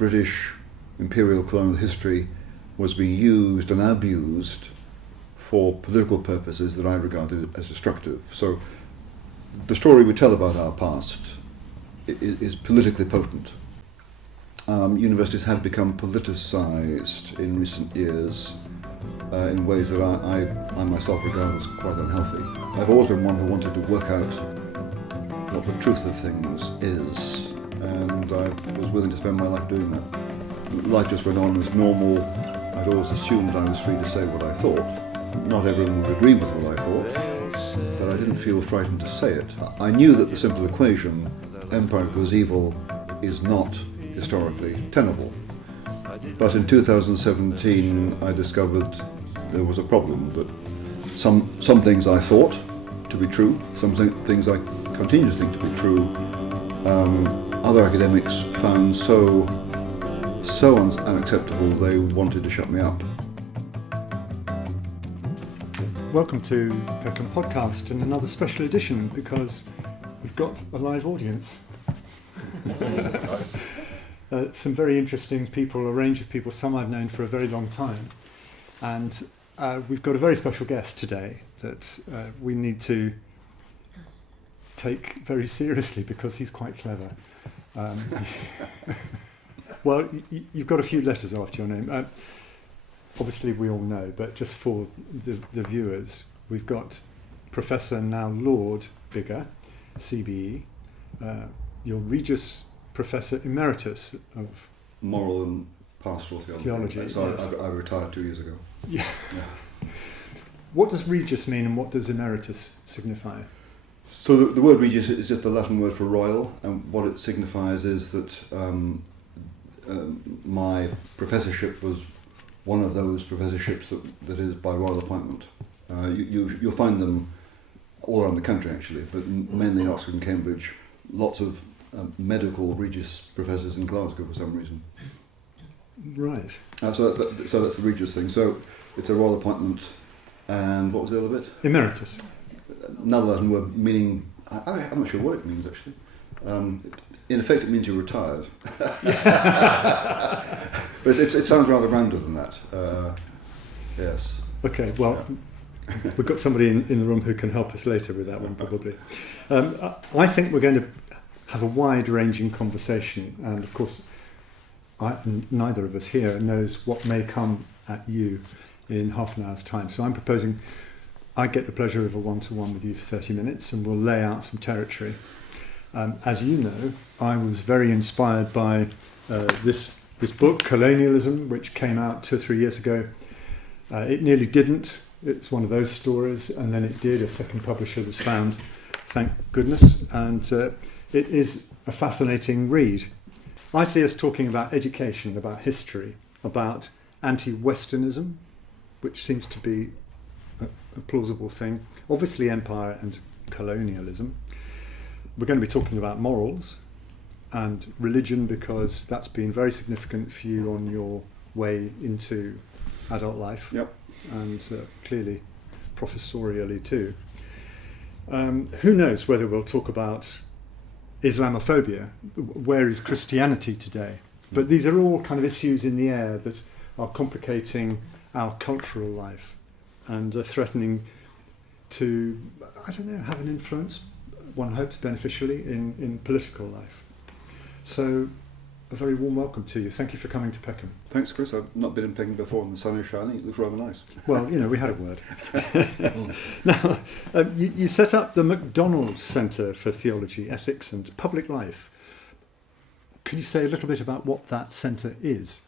British imperial colonial history was being used and abused for political purposes that I regarded as destructive. So the story we tell about our past is politically potent. Universities have become politicised in recent years in ways that I myself regard as quite unhealthy. I've always been one who wanted to work out what the truth of things is, and I was willing to spend my life doing that. Life just went on as normal. I'd always assumed I was free to say what I thought. Not everyone would agree with what I thought, but I didn't feel frightened to say it. I knew that the simple equation, empire equals evil, is not historically tenable. But in 2017 I discovered there was a problem, that some things I thought to be true, some things I continue to think to be true, other academics found so unacceptable they wanted to shut me up. Welcome to Peckham Podcast and another special edition because we've got a live audience. Some very interesting people, a range of people, some I've known for a very long time. And we've got a very special guest today that we need to take very seriously because he's quite clever. Well, you've got a few letters after your name. Obviously we all know, but just for the viewers, we've got Professor, now Lord Biggar CBE, your Regius Professor Emeritus of Moral and Pastoral Theology. So yes. I retired 2 years ago. Yeah. What does Regius mean and what does Emeritus signify? So the word Regius is just a Latin word for royal, and what it signifies is that my professorship was one of those professorships that is by royal appointment. You'll find them all around the country actually, but mainly in Oxford and Cambridge. Lots of medical Regius professors in Glasgow for some reason. Right. So that's the Regius thing. So it's a royal appointment, and what was the other bit? Emeritus. Another Latin word meaning, I'm not sure what it means actually. In effect, it means you're retired. But it sounds rather rounder than that. Yes. Okay, well, we've got somebody in the room who can help us later with that one, probably. I think we're going to have a wide-ranging conversation, and of course, neither of us here knows what may come at you in half an hour's time. So I'm proposing I get the pleasure of a one-to-one with you for 30 minutes, and we'll lay out some territory. As you know, I was very inspired by this book, Colonialism, which came out 2 or 3 years ago. It nearly didn't. It's one of those stories, and then it did. A second publisher was found, thank goodness, and it is a fascinating read. I see us talking about education, about history, about anti-Westernism, which seems to be a plausible thing. Obviously empire and colonialism. We're going to be talking about morals and religion because that's been very significant for you on your way into adult life. Yep. And clearly professorially too. Who knows whether we'll talk about Islamophobia, where is Christianity today? But these are all kind of issues in the air that are complicating our cultural life and are threatening to, I don't know, have an influence, one hopes beneficially, in political life. So a very warm welcome to you. Thank you for coming to Peckham. Thanks, Chris. I've not been in Peckham before and the sun is shining. It looks rather nice. Well, you know, we had a word. Now, you set up the McDonald's Centre for Theology, Ethics and Public Life. Could you say a little bit about what that centre is?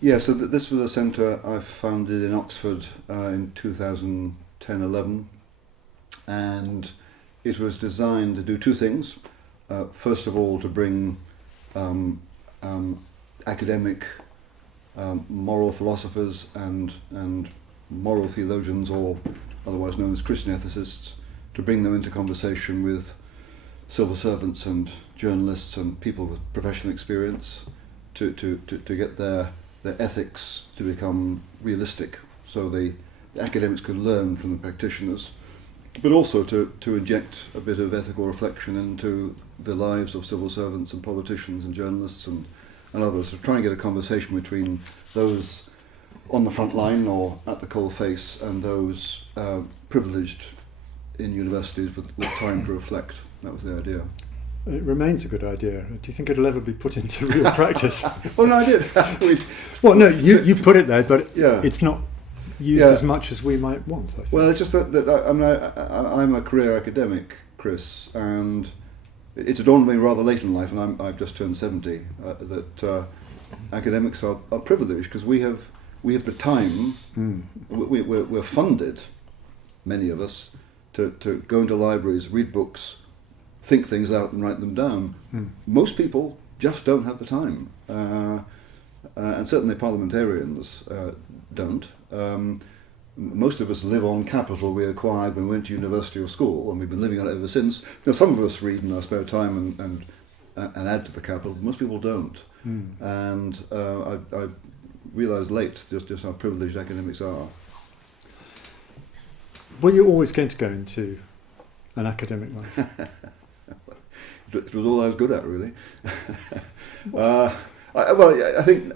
Yeah, so this was a centre I founded in Oxford in 2010-11, and it was designed to do two things. First of all, to bring academic moral philosophers and moral theologians, or otherwise known as Christian ethicists, to bring them into conversation with civil servants and journalists and people with professional experience to get their ethics to become realistic, so the academics could learn from the practitioners, but also to inject a bit of ethical reflection into the lives of civil servants and politicians and journalists and and others, of trying to get a conversation between those on the front line or at the coal face and those privileged in universities with time to reflect. That was the idea. It remains a good idea. Do you think it'll ever be put into real practice? Well, no, I did. Well, no, you put it there, but Yeah. it's not used as much as we might want, I think. Well, it's just that I'm a career academic, Chris, and it's dawned on me rather late in life, and I've just turned 70, that academics are privileged because we have the time. We're funded, many of us, to go into libraries, read books, think things out and write them down. Most people just don't have the time, and certainly parliamentarians don't. Most of us live on capital we acquired when we went to university or school, and we've been living on it ever since. Now, some of us read in our spare time and add to the capital. Most people don't, and I realised late just how privileged academics are. Were you always going to go into an academic life? It was all I was good at, really. I think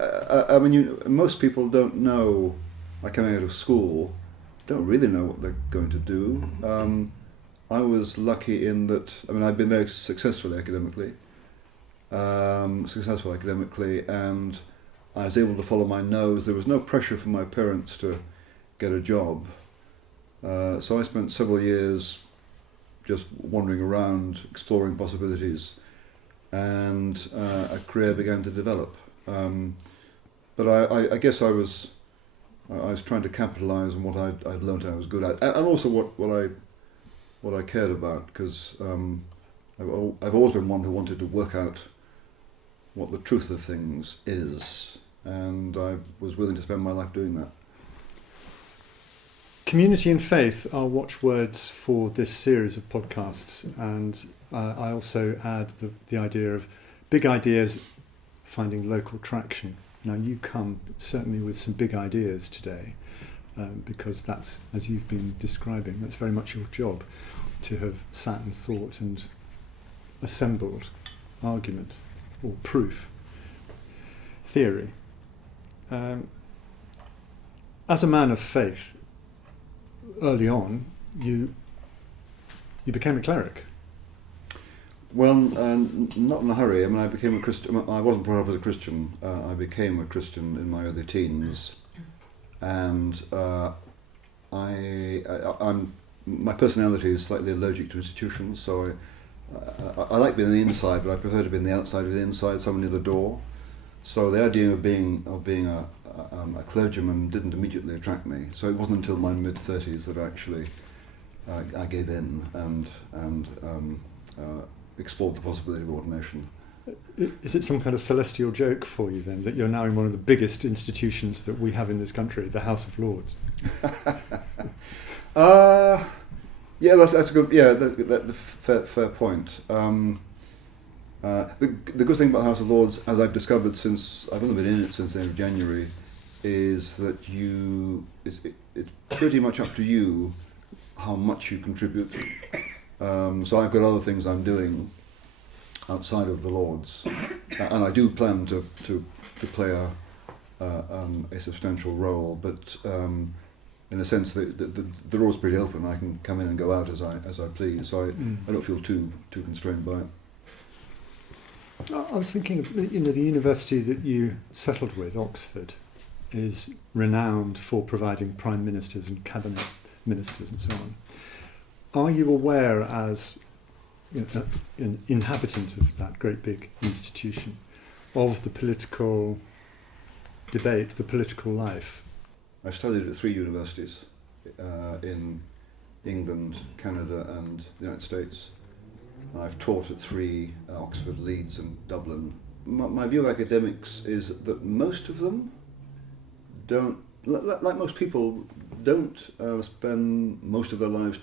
most people don't know, like coming out of school, don't really know what they're going to do. I was lucky in that, I've been very successful academically, and I was able to follow my nose. There was no pressure from my parents to get a job. So I spent several years just wandering around, exploring possibilities, and a career began to develop. But I guess I was trying to capitalise on what I'd learnt I was good at, and also what I cared about, because I've always been one who wanted to work out what the truth of things is, and I was willing to spend my life doing that. Community and faith are watchwords for this series of podcasts, and I also add the idea of big ideas finding local traction. Now, you come certainly with some big ideas today, because that's, as you've been describing, that's very much your job, to have sat and thought and assembled argument or proof, theory. As a man of faith, early on, you became a cleric. Well, not in a hurry. I became a Christian. I wasn't brought up as a Christian. I became a Christian in my early teens, and my personality is slightly allergic to institutions. So I like being on the inside, but I prefer to be on the outside of the inside, someone near the door. So the idea of being a clergyman didn't immediately attract me. So it wasn't until my mid-30s that actually I gave in and explored the possibility of ordination. Is it some kind of celestial joke for you then, that you're now in one of the biggest institutions that we have in this country, the House of Lords? Yeah, that's a good. Yeah, the fair point. The good thing about the House of Lords, as I've discovered since I've only been in it since the end of January, is that it's pretty much up to you how much you contribute. So I've got other things I'm doing outside of the Lords, and I do plan to play a substantial role. But in a sense, the door's pretty open. I can come in and go out as I please. So I don't feel too constrained by it. I was thinking of, the university that you settled with, Oxford, is renowned for providing prime ministers and cabinet ministers and so on. Are you aware, as an inhabitant of that great big institution, of the political debate, the political life? I studied at 3 universities in England, Canada and the United States. I've taught at 3, Oxford, Leeds and Dublin. My view of academics is that most of them don't, like most people, don't spend most of their lives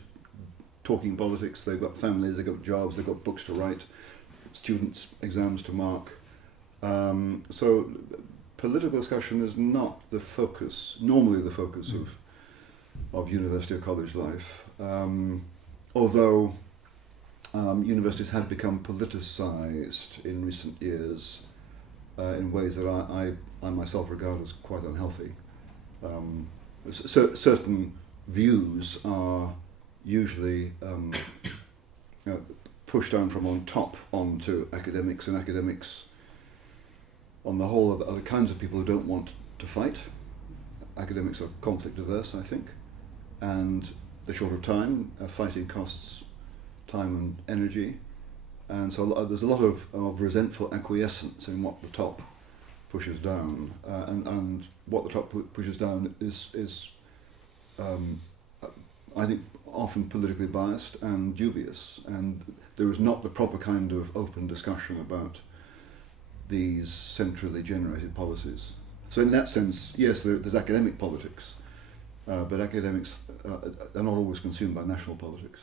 talking politics. They've got families, they've got jobs, they've got books to write, students' exams to mark. So political discussion is not the focus, normally the focus of university or college life. Although universities have become politicised in recent years, in ways that I myself regard as quite unhealthy. Certain views are usually pushed down from on top onto academics, and academics on the whole are the kinds of people who don't want to fight. Academics are conflict averse, I think, and the shorter time, fighting costs time and energy, and so there's a lot of resentful acquiescence in what the top pushes down, and what the top pushes down is I think often politically biased and dubious, and there is not the proper kind of open discussion about these centrally generated policies. So in that sense, yes, there's academic politics, but academics are not always consumed by national politics.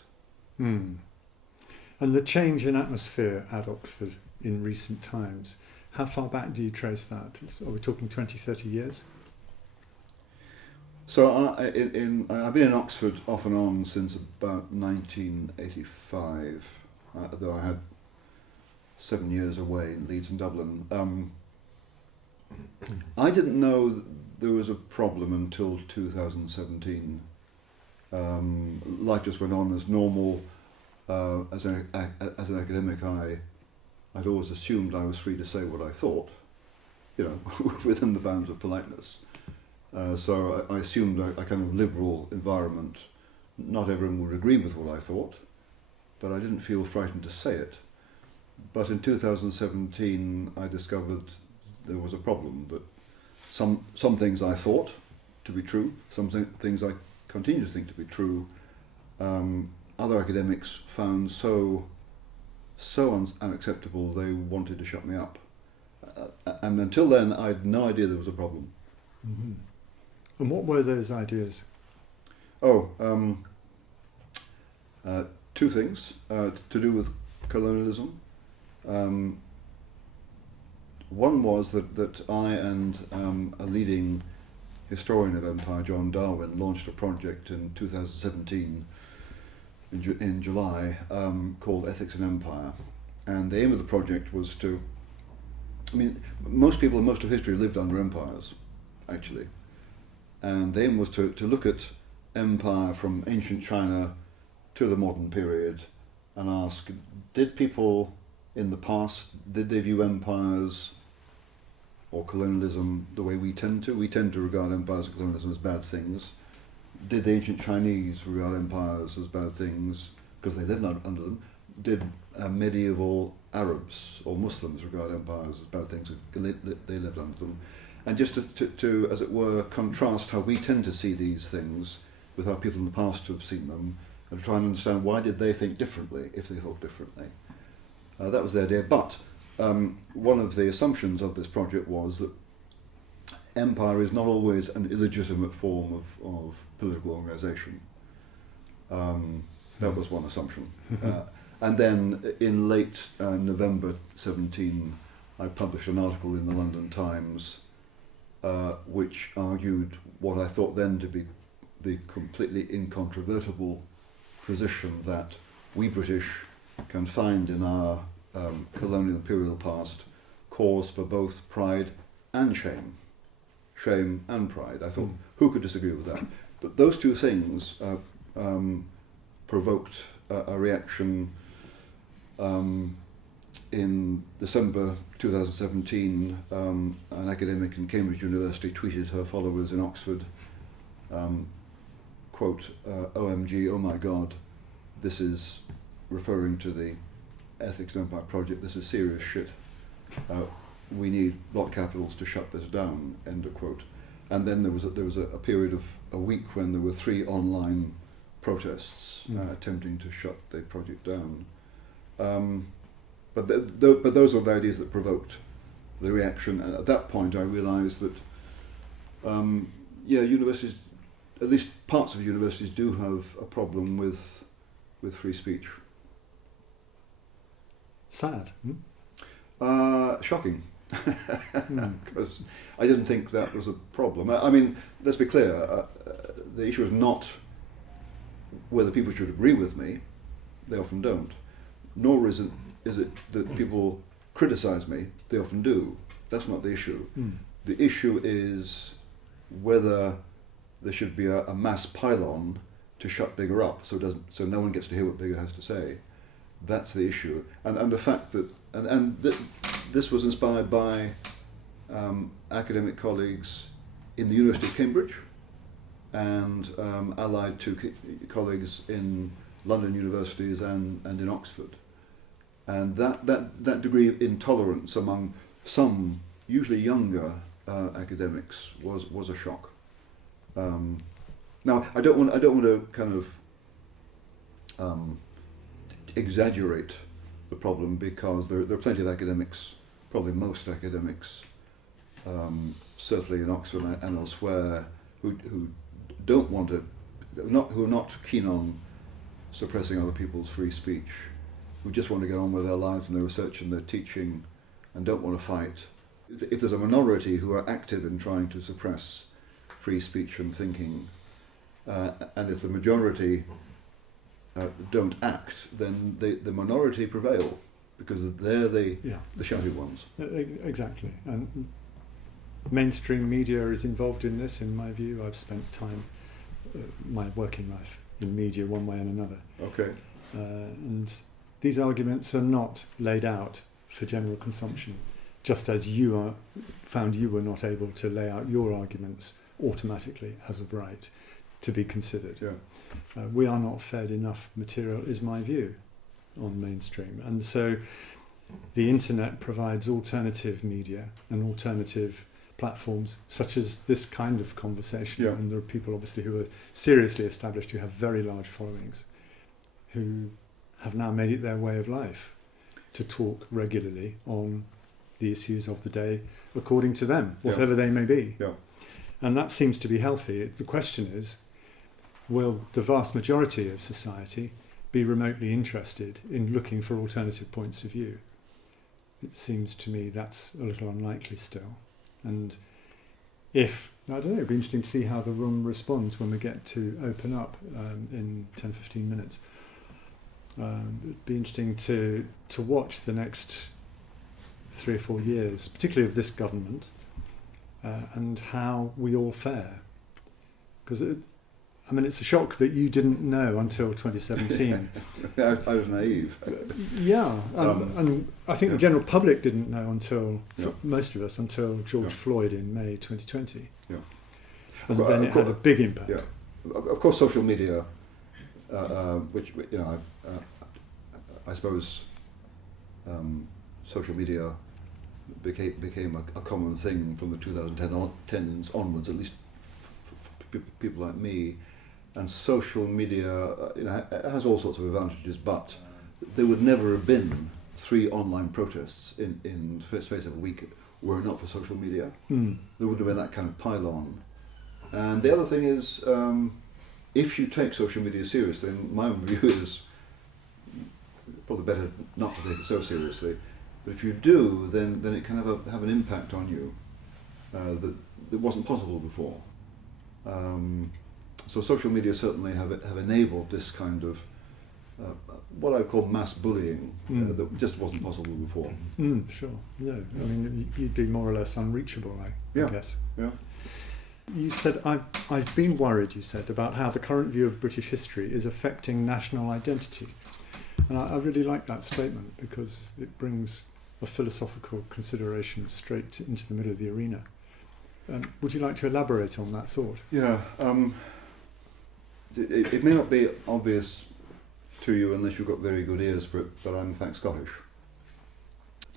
Mm. And the change in atmosphere at Oxford in recent times, how far back do you trace that? Are we talking 20, 30 years? So I've been in Oxford off and on since about 1985, though I had 7 years away in Leeds and Dublin. I didn't know that there was a problem until 2017. Life just went on as normal. As an academic, I'd always assumed I was free to say what I thought, within the bounds of politeness. So I assumed a kind of liberal environment. Not everyone would agree with what I thought, but I didn't feel frightened to say it. But in 2017, I discovered there was a problem, that some things I thought to be true, some things I continue to think to be true, other academics found so unacceptable they wanted to shut me up. And until then, I had no idea there was a problem. Mm-hmm. And what were those ideas? Two things to do with colonialism. One was that I and a leading historian of empire, John Darwin, launched a project in 2017 in July called Ethics in Empire. And the aim of the project was most people in most of history lived under empires, actually. And the aim was to look at empire from ancient China to the modern period and ask, did people in the past, did they view empires or colonialism the way we tend to? We tend to regard empires and colonialism as bad things. Did the ancient Chinese regard empires as bad things because they lived under them? Did medieval Arabs or Muslims regard empires as bad things because they lived under them? And just to, as it were, contrast how we tend to see these things with how people in the past have seen them, and try and understand why did they think differently if they thought differently. That was the idea. But one of the assumptions of this project was that empire is not always an illegitimate form of political organisation. That was one assumption. And then in late November 17, I published an article in the London Times which argued what I thought then to be the completely incontrovertible position that we British can find in our colonial imperial past cause for both pride and shame. Shame and pride. I thought, who could disagree with that? But those two things provoked a reaction. In December 2017, an academic in Cambridge University tweeted her followers in Oxford, quote, OMG, oh my God, this is referring to the Ethics in Empire project, this is serious shit. We need block capitals to shut this down, end of quote. And then there was a period of a week when there were 3 online protests attempting to shut the project down. But those were the ideas that provoked the reaction, and at that point I realised that universities, at least parts of universities, do have a problem with free speech. Sad. Shocking, because I didn't think that was a problem. I mean, let's be clear, the issue is not whether people should agree with me, they often don't, nor is it that people criticise me, they often do. That's not the issue. Mm. The issue is whether there should be a mass pylon to shut Biggar up, so no one gets to hear what Biggar has to say. That's the issue, and the fact that this was inspired by academic colleagues in the University of Cambridge and allied to colleagues in London universities and in Oxford, and that degree of intolerance among some, usually younger academics, was a shock. Now, I don't want to kind of exaggerate the problem, because there are plenty of academics, probably most academics, certainly in Oxford and elsewhere, who don't want to, who are not keen on suppressing other people's free speech, who just want to get on with their lives and their research and their teaching, and don't want to fight. If there's a minority who are active in trying to suppress free speech and thinking, and if the majority don't act, then the minority prevail, because they're the shouty ones. Exactly. And mainstream media is involved in this, in my view. I've spent time, my working life, in media one way and another. Okay. And these arguments are not laid out for general consumption, just as you found you were not able to lay out your arguments automatically as of right to be considered. Yeah. We are not fed enough material, is my view, on mainstream. And so the internet provides alternative media and alternative platforms, such as this kind of conversation. Yeah. And there are people, obviously, who are seriously established, who have very large followings, who have now made it their way of life to talk regularly on the issues of the day according to them, whatever they may be. Yeah. And that seems to be healthy. The question is, will the vast majority of society be remotely interested in looking for alternative points of view? It seems to me that's a little unlikely still. And if, I don't know, it'd be interesting to see how the room responds when we get to open up in 10-15 minutes. It'd be interesting to watch the next 3 or 4 years, particularly of this government, and how we all fare. Because it's a shock that you didn't know until 2017. I was naive. Yeah, and I think the general public didn't know until, for most of us, until George Floyd in May 2020. Yeah. And then it had a big impact. Yeah. Of course, social media, which, I suppose social media became a common thing from the 2010s onwards, at least for people like me. And social media, has all sorts of advantages, but there would never have been 3 online protests in the space of a week were it not for social media. Mm. There would have been that kind of pile-on. And the other thing is, if you take social media seriously, and my view is probably better not to take it so seriously, but if you do, then it can have an impact on you that wasn't possible before. So social media certainly have enabled this kind of what I call mass bullying that just wasn't possible before. Sure. No, I mean, you'd be more or less unreachable, I guess. Yeah. You said, I've been worried, you said, about how the current view of British history is affecting national identity. And I really like that statement, because it brings a philosophical consideration straight into the middle of the arena. Would you like to elaborate on that thought? Yeah. It may not be obvious to you unless you've got very good ears for it, but I'm in fact Scottish.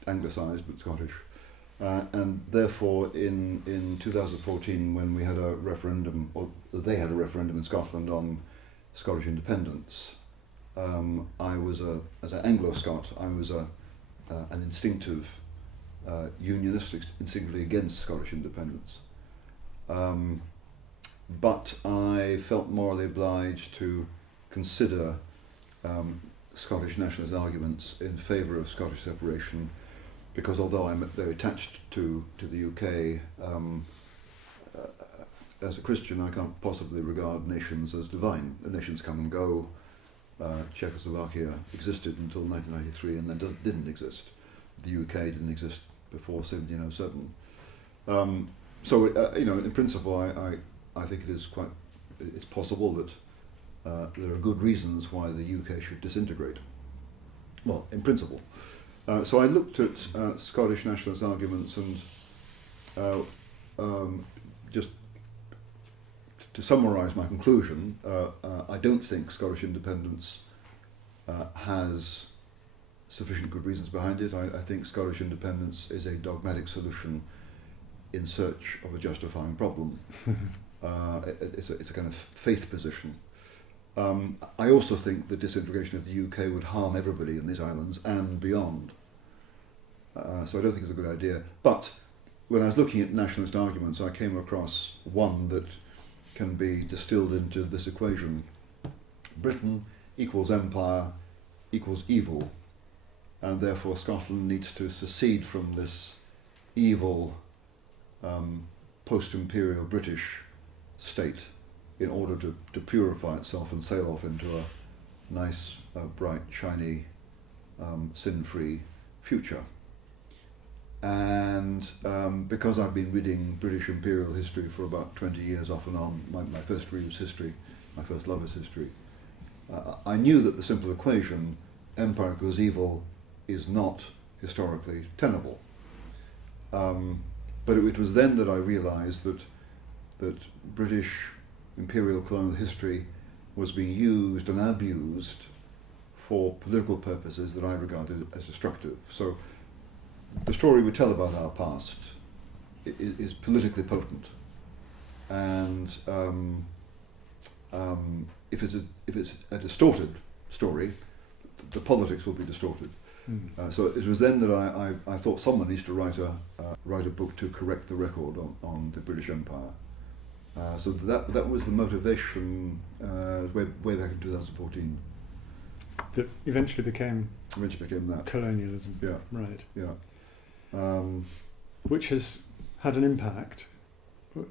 Anglicised, but Scottish. And therefore in 2014, when we had a referendum, or they had a referendum in Scotland on Scottish independence, I was as an Anglo-Scot, I was an instinctive unionist, instinctively against Scottish independence. But I felt morally obliged to consider Scottish nationalist arguments in favour of Scottish separation, because although I'm very attached to the UK, as a Christian I can't possibly regard nations as divine. Nations come and go. Czechoslovakia existed until 1993 and then didn't exist. The UK didn't exist before 1707. In principle, I think it's possible that there are good reasons why the UK should disintegrate. Well, in principle. So I looked at Scottish nationalist arguments and just to summarise my conclusion, I don't think Scottish independence has sufficient good reasons behind it. I think Scottish independence is a dogmatic solution in search of a justifying problem. It's a kind of faith position. I also think the disintegration of the UK would harm everybody in these islands and beyond. So I don't think it's a good idea. But when I was looking at nationalist arguments, I came across one that can be distilled into this equation. Britain equals empire equals evil, and therefore Scotland needs to secede from this evil post-imperial British state in order to purify itself and sail off into a nice, bright, shiny, sin-free future. And because I've been reading British imperial history for about 20 years off and on, my first read was history, my first love is history, I knew that the simple equation, empire equals evil, is not historically tenable. But it was then that I realised that British imperial colonial history was being used and abused for political purposes that I regarded as destructive. So the story we tell about our past is politically potent, and if it's a distorted story, the politics will be distorted. So it was then that I thought someone needs to write a book to correct the record on the British Empire. So that was the motivation way back in 2014. That eventually became that. Colonialism. Yeah. Right. Yeah. Which has had an impact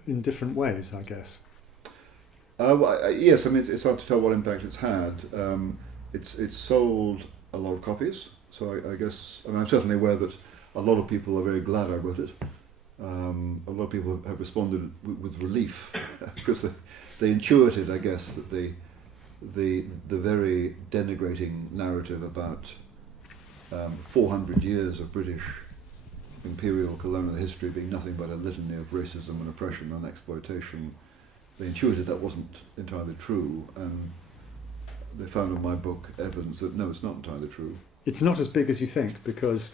in different ways, I guess. Yes, I mean it's hard to tell what impact it's had. It's sold a lot of copies, so I guess I'm certainly aware that a lot of people are very glad I wrote it. A lot of people have responded with relief because they intuited, I guess, that the very denigrating narrative about 400 years of British imperial colonial history being nothing but a litany of racism and oppression and exploitation, they intuited that wasn't entirely true, and they found in my book evidence that no, it's not entirely true. It's not as big as you think, because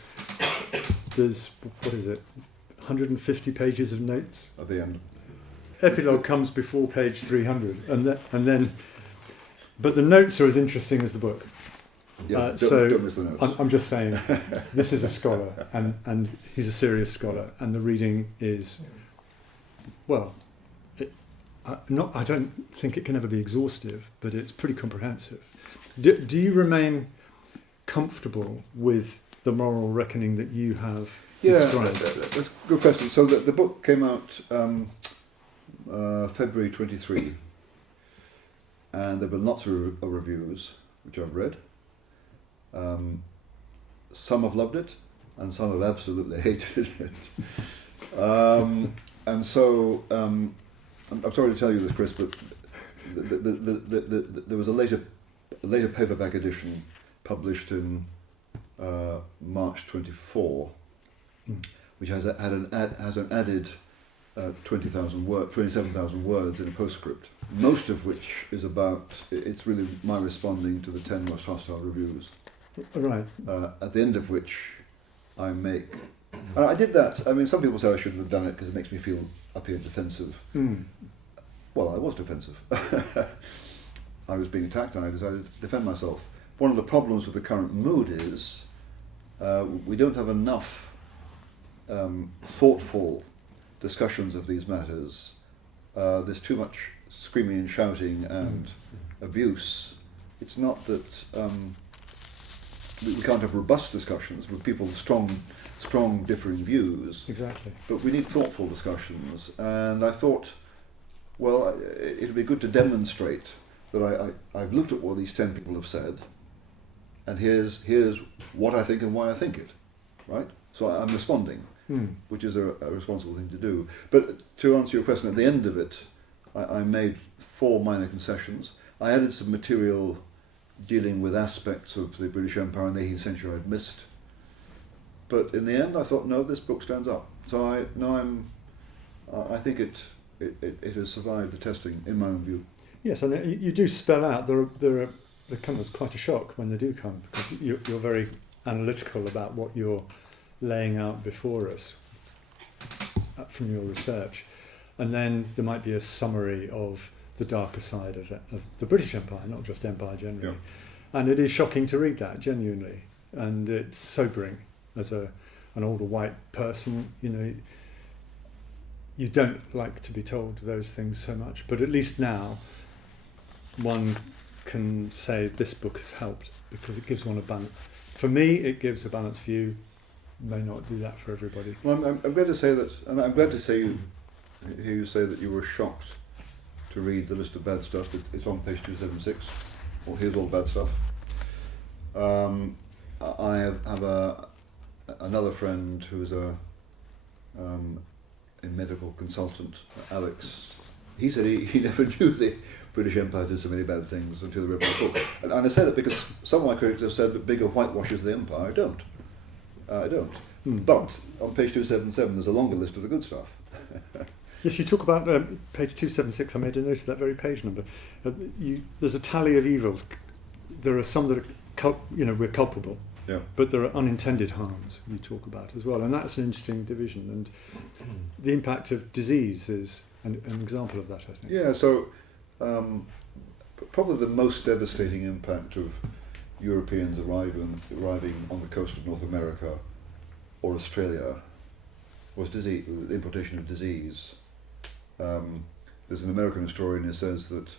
there's, 150 pages of notes? At the end. Epilogue comes before page 300, and then, but the notes are as interesting as the book. Yeah, don't miss the notes. I'm just saying, this is a scholar, and he's a serious scholar, and the reading is, well, I don't think it can ever be exhaustive, but it's pretty comprehensive. Do you remain comfortable with the moral reckoning that you have described? That's a good question. So the book came out February 23, and there have been lots of reviews, which I've read. Some have loved it, and some have absolutely hated it. And so, I'm sorry to tell you this, Chris, but there was a later paperback edition published in March 24, which has an added 27,000 words in a postscript, most of which is about, it's really my responding to the 10 most hostile reviews. Right. At the end of which I make, and I did that, I mean some people say I shouldn't have done it because it makes me feel up here defensive. Well, I was defensive. I was being attacked and I decided to defend myself. One of the problems with the current mood is we don't have enough thoughtful discussions of these matters. There's too much screaming and shouting and abuse. It's not that we can't have robust discussions with people with strong differing views. Exactly. But we need thoughtful discussions. And I thought, well, it'd be good to demonstrate that I've looked at what these 10 people have said, and here's what I think and why I think it, right? So I'm responding. which is a responsible thing to do. But to answer your question, at the end of it, I made 4 minor concessions. I added some material dealing with aspects of the British Empire in the 18th century I'd missed. But in the end, I thought, no, this book stands up. So I think it has survived the testing, in my own view. Yes, and you do spell out, there come as quite a shock when they do come, because you're very analytical about what you're laying out before us from your research. And then there might be a summary of the darker side of the British Empire, not just empire generally. Yeah. And it is shocking to read that, genuinely. And it's sobering as an older white person. You don't like to be told those things so much, but at least now one can say this book has helped because it gives one a balance. For me, it gives a balanced view. May not do that for everybody. Well, I'm glad to say that, and I'm glad to hear you say that you were shocked to read the list of bad stuff. It's on page 276. Well, here's all bad stuff. I have another friend who is a medical consultant, Alex. He said he never knew the British Empire did so many bad things until they read my book. And I say that because some of my critics have said that Biggar whitewashes the empire. I don't. But on page 277 there's a longer list of the good stuff. Yes, you talk about page 276. I made a note of that very page number. There's a tally of evils. There are some that are, we're culpable. Yeah. But there are unintended harms you talk about as well, and that's an interesting division. And the impact of disease is an example of that, I think. Yeah. So probably the most devastating impact of Europeans arriving on the coast of North America or Australia was disease, the importation of disease. There's an American historian who says that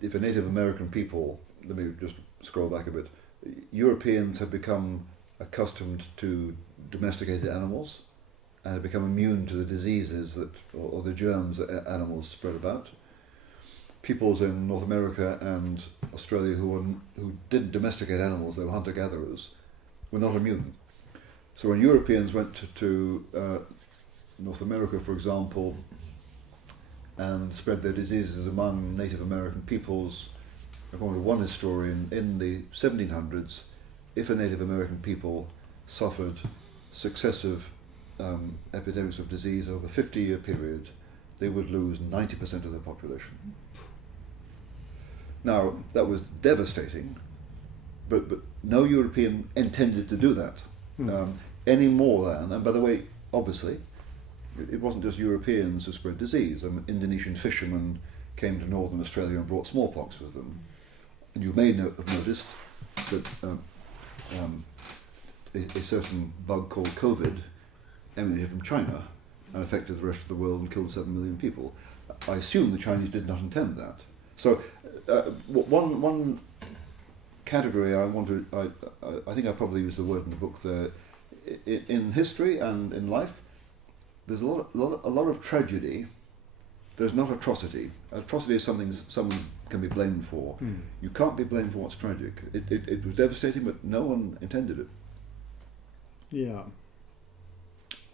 if a Native American people, let me just scroll back a bit, Europeans have become accustomed to domesticated animals and have become immune to the diseases or the germs that animals spread about. Peoples in North America and Australia who didn't domesticate animals, they were hunter-gatherers, were not immune. So when Europeans went to North America, for example, and spread their diseases among Native American peoples, according to one historian, in the 1700s, if a Native American people suffered successive epidemics of disease over a 50-year period, they would lose 90% of their population. Now, that was devastating, but no European intended to do that any more than, and by the way, obviously, it wasn't just Europeans who spread disease. Indonesian fishermen came to northern Australia and brought smallpox with them. And you may have noticed that a certain bug called COVID emanated from China and affected the rest of the world and killed 7 million people. I assume the Chinese did not intend that. So one category I think I probably used the word in the book there, in history and in life, there's a lot of tragedy. There's not atrocity. Atrocity is something someone can be blamed for. You can't be blamed for what's tragic. It was devastating, but no one intended it. Yeah.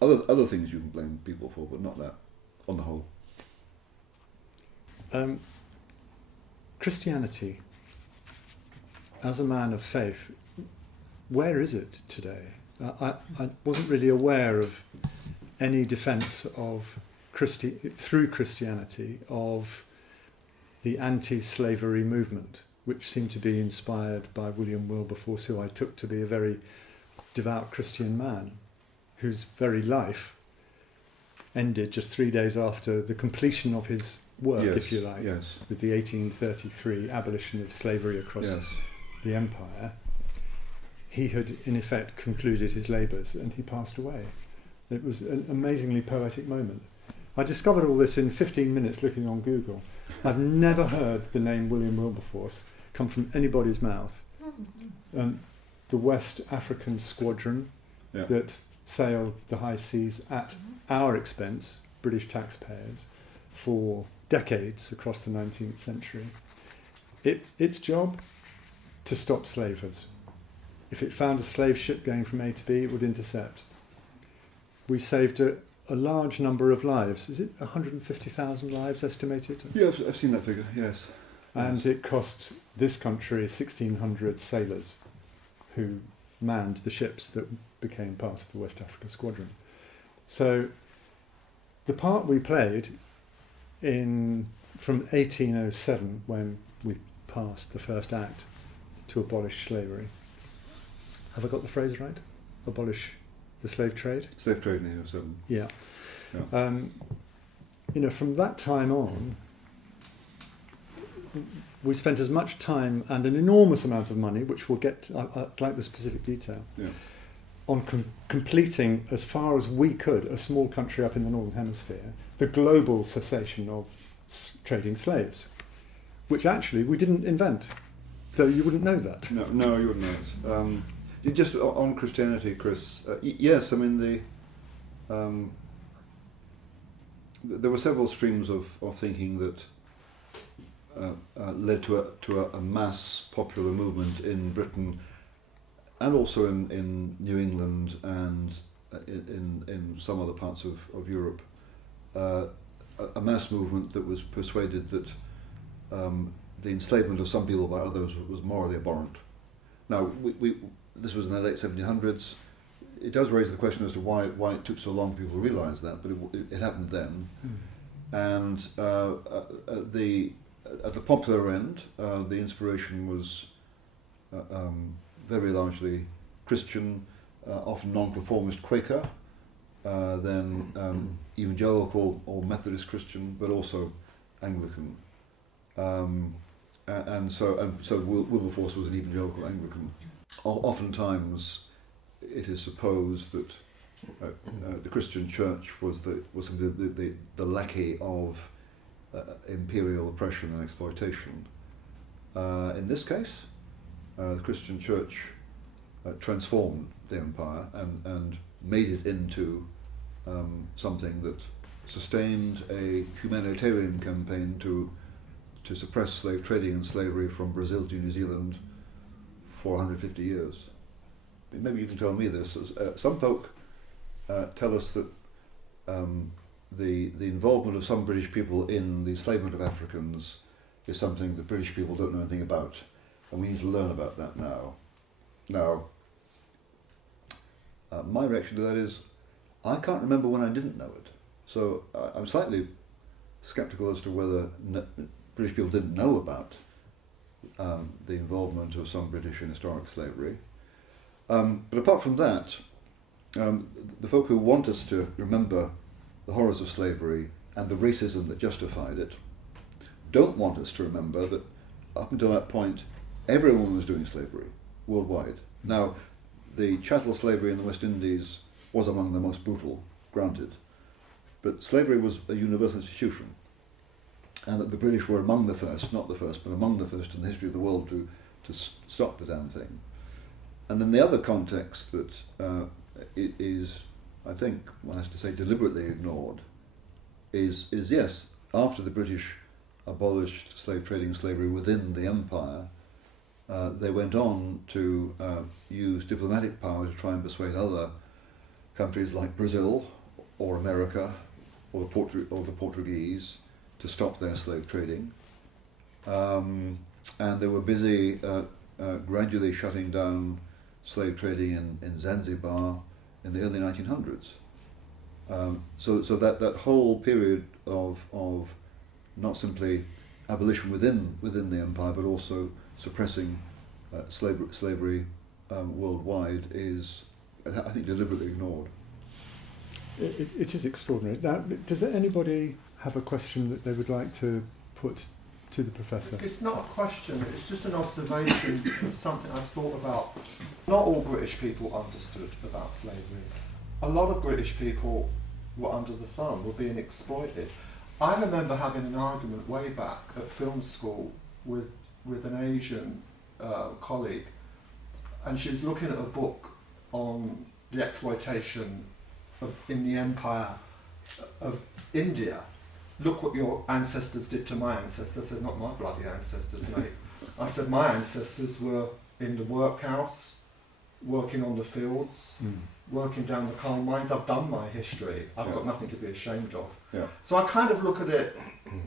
Other things you can blame people for, but not that, on the whole. Christianity, as a man of faith, where is it today? I wasn't really aware of any defence of through Christianity of the anti-slavery movement, which seemed to be inspired by William Wilberforce, who I took to be a very devout Christian man, whose very life ended just 3 days after the completion of his work, if you like, with the 1833 abolition of slavery across the empire. He had, in effect, concluded his labours and he passed away. It was an amazingly poetic moment. I discovered all this in 15 minutes looking on Google. I've never heard the name William Wilberforce come from anybody's mouth. The West African squadron that sailed the high seas at our expense, British taxpayers, for decades across the 19th century. Its job, to stop slavers. If it found a slave ship going from A to B, it would intercept. we saved a large number of lives. Is it 150,000 lives estimated? Yeah, I've seen that figure, yes. And it cost this country 1,600 sailors who manned the ships that became part of the West Africa Squadron. So the part we played from 1807, when we passed the first act to abolish slavery. Have I got the phrase right? Abolish the slave trade? Slave trade in 1807. Yeah. Yeah. From that time on, we spent as much time and an enormous amount of money, which we'll get, I'd like the specific detail, on completing, as far as we could, a small country up in the Northern Hemisphere, the global cessation of trading slaves, which actually we didn't invent, though you wouldn't know that. No, you wouldn't know it. Just on Christianity, Chris, yes, I mean, there were several streams of thinking that led to a mass popular movement in Britain and also in New England and in some other parts of Europe, a mass movement that was persuaded that the enslavement of some people by others was morally abhorrent. Now, this was in the late 1700s. It does raise the question as to why it took so long for people to realise that, but it happened then. And at the popular end, the inspiration was very largely Christian, often non-conformist Quaker, then evangelical or Methodist Christian, but also Anglican. And so Wilberforce was an evangelical Anglican. Oftentimes, it is supposed that the Christian Church was the lackey of imperial oppression and exploitation. In this case, the Christian Church transformed the empire and made it into something that sustained a humanitarian campaign to suppress slave trading and slavery from Brazil to New Zealand for 150 years. Maybe you can tell me this. Some folk tell us that the involvement of some British people in the enslavement of Africans is something that British people don't know anything about, and we need to learn about that now. Now, my reaction to that is, I can't remember when I didn't know it. So I'm slightly sceptical as to whether British people didn't know about the involvement of some British in historic slavery. But apart from that, the folk who want us to remember the horrors of slavery and the racism that justified it don't want us to remember that up until that point, everyone was doing slavery worldwide. Now, the chattel slavery in the West Indies was among the most brutal, granted, but slavery was a universal institution, and that the British were among the first, not the first, but among the first in the history of the world to stop the damn thing. And then the other context that it is, I think, one has to say, deliberately ignored, is yes, after the British abolished slave trading and slavery within the empire, they went on to use diplomatic power to try and persuade other countries like Brazil or America or the Portuguese to stop their slave trading. And they were busy gradually shutting down slave trading in Zanzibar in the early 1900s. So that whole period of not simply abolition within the empire, but also suppressing slavery worldwide is, I think, deliberately ignored. It is extraordinary. Now, does anybody have a question that they would like to put to the Professor? It's not a question, it's just an observation of something I've thought about. Not all British people understood about slavery. A lot of British people were under the thumb, were being exploited. I remember having an argument way back at film school with an Asian colleague, and she was looking at a book on the exploitation in the empire of India. Look what your ancestors did to my ancestors. I said, not my bloody ancestors, mate. I said, my ancestors were in the workhouse, working on the fields, working down the coal mines. I've done my history. I've got nothing to be ashamed of. Yeah. So I kind of look at it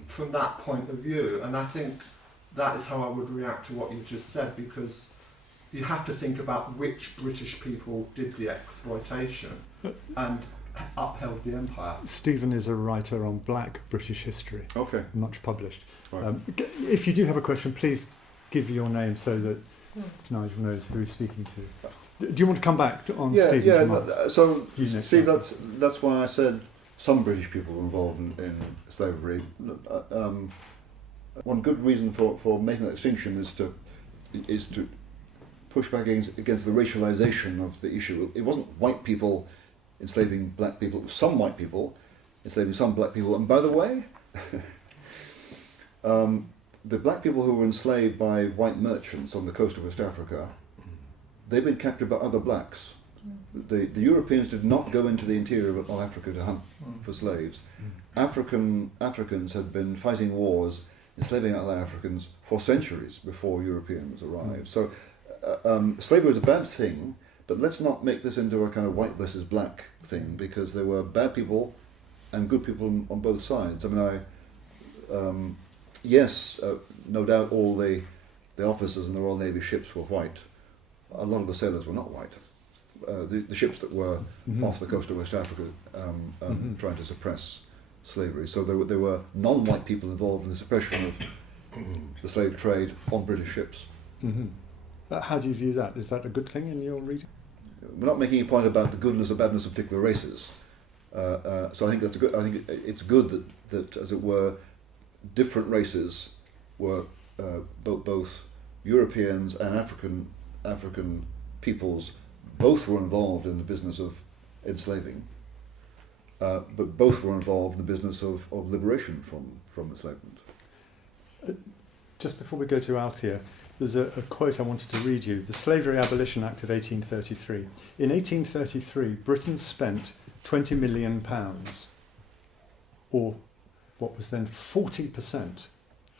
from that point of view, and I think that is how I would react to what you just said, because you have to think about which British people did the exploitation and upheld the empire. Stephen is a writer on black British history, Okay. much published. Right. If you do have a question, please give your name so that Nigel knows who he's speaking to. Do you want to come back on Stephen's remarks? So, You next, Steve, Nigel. that's why I said some British people were involved in slavery. One good reason for making that distinction is to push back against the racialization of the issue. It wasn't white people enslaving black people, it was some white people enslaving some black people. And by the way, the black people who were enslaved by white merchants on the coast of West Africa, they've been captured by other blacks. The Europeans did not go into the interior of Africa to hunt for slaves. Africans had been fighting wars, enslaving other Africans for centuries before Europeans arrived. So slavery was a bad thing, but let's not make this into a kind of white versus black thing, because there were bad people and good people on both sides. I mean, yes, no doubt all the officers in the Royal Navy ships were white. A lot of the sailors were not white. The ships that were off the coast of West Africa trying to suppress slavery. So there were non-white people involved in the suppression of the slave trade on British ships. How do you view that? Is that a good thing in your reading? We're not making a point about the goodness or badness of particular races. So I think that's good. I think it's good that, as it were, different races were both Europeans and African peoples. Both were involved in the business of enslaving, but both were involved in the business of liberation from enslavement. Just before we go to Althea, there's a quote I wanted to read you. The Slavery Abolition Act of 1833. In 1833, Britain spent £20 million, or what was then 40%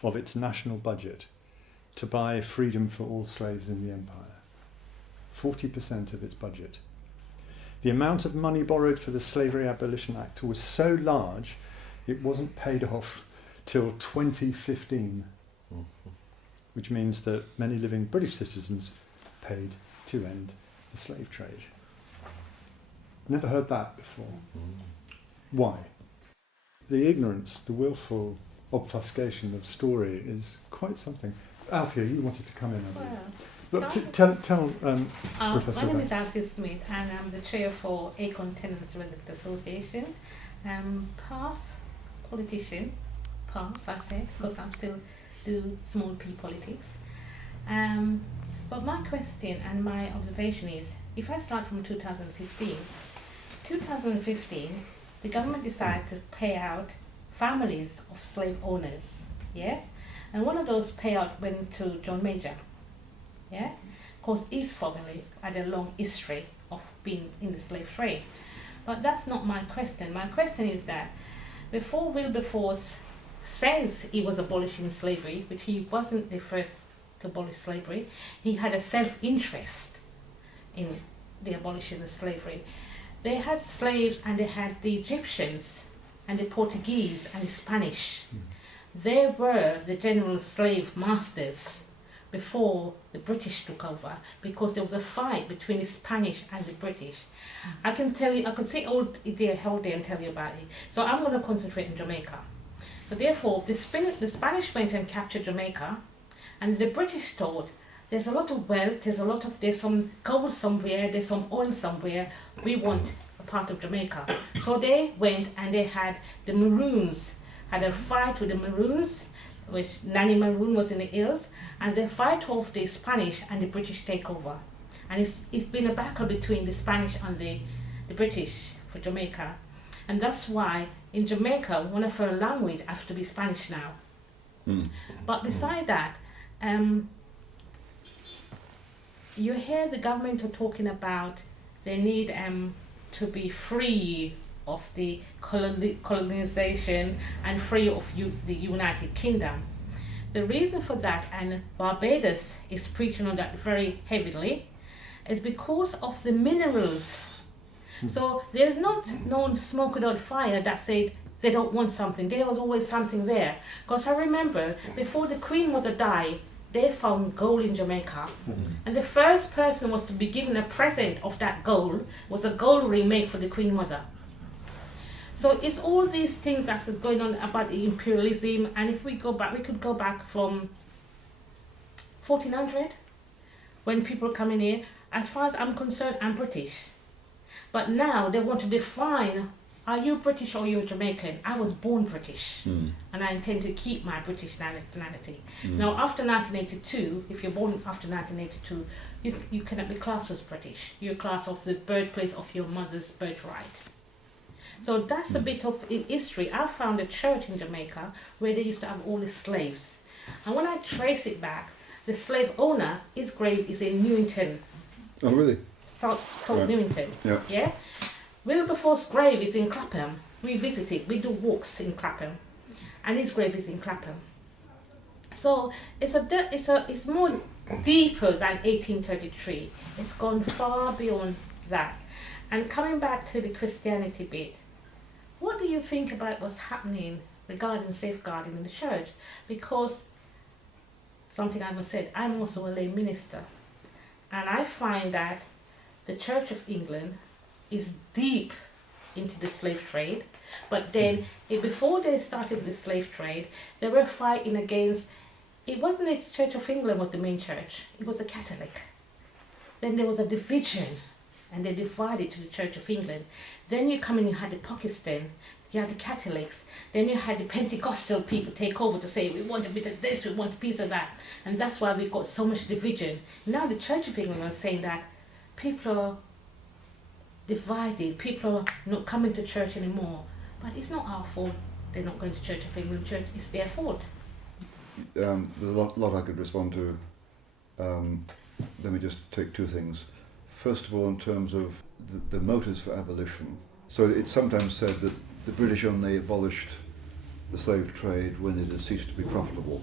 of its national budget, to buy freedom for all slaves in the empire. 40% of its budget. The amount of money borrowed for the Slavery Abolition Act was so large it wasn't paid off till 2015, which means that many living British citizens paid to end the slave trade. Never heard that before. Why? The ignorance, the willful obfuscation of story is quite something. Althea, you wanted to come in on that. Look, tell Professor My name about is Althea Smith, and I'm the chair for Acon Tenants Resident Association. Past politician, past I said, because I'm still do small p politics. But my question and my observation is, if I start from 2015, the government decided to pay out families of slave owners, yes? And one of those payouts went to John Major, yeah? Because his family had a long history of being in the slave trade. But that's not my question. My question is that before Wilberforce says he was abolishing slavery, which he wasn't the first to abolish slavery, he had a self-interest in the abolition of slavery. They had slaves, and they had the Egyptians and the Portuguese and the Spanish. They were the general slave masters before the British took over, because there was a fight between the Spanish and the British. I can tell you, I could say all day and tell you about it. So I'm going to concentrate on Jamaica. So therefore, the Spanish went and captured Jamaica, and the British thought, there's a lot of wealth, there's some gold somewhere, there's some oil somewhere, we want a part of Jamaica. So they went and they had the Maroons, had a fight with the Maroons, which Nanny Maroon was in the hills, and they fight off the Spanish, and the British take over. And it's been a battle between the Spanish and the British for Jamaica. And that's why in Jamaica, one of our language has to be Spanish now. But beside that, you hear the government are talking about they need to be free of the colonization and free of the United Kingdom. The reason for that, and Barbados is preaching on that very heavily, is because of the minerals. So there's not no smoke without fire that said they don't want something. There was always something there. Because I remember before the Queen Mother died, they found gold in Jamaica. And the first person was to be given a present of that gold was a gold ring made for the Queen Mother. So it's all these things that's going on about the imperialism. And if we go back, we could go back from 1400 when people come in here. As far as I'm concerned, I'm British. But now they want to define, are you British or you're Jamaican? I was born British, and I intend to keep my British nationality. Now, after 1982, if you're born after 1982, you cannot be classed as British. You're classed of the birthplace of your mother's birthright. So that's a bit of history. I found a church in Jamaica where they used to have all the slaves. And when I trace it back, the slave owner, his grave is in Newington. Oh, really? South Right. Newington. Yeah. Yeah. Wilberforce's grave is in Clapham. We visit it. We do walks in Clapham, and his grave is in Clapham. So it's more deeper than 1833. It's gone far beyond that. And coming back to the Christianity bit, what do you think about what's happening regarding safeguarding in the church? Because something I must say, I'm also a lay minister, and I find that the Church of England is deep into the slave trade, but then before they started the slave trade, they were fighting against, it wasn't the Church of England was the main church, it was the Catholic. Then there was a division, and they divided to the Church of England. Then you come in, you had the Pakistan, you had the Catholics, then you had the Pentecostal people take over to say, we want a bit of this, we want a piece of that. And that's why we've got so much division. Now the Church of England is saying that people are divided, people are not coming to church anymore. But it's not our fault they're not going to Church of England church, it's their fault. There's a lot I could respond to. Let me just take two things. First of all, in terms of the motives for abolition. So it's sometimes said that the British only abolished the slave trade when it had ceased to be profitable,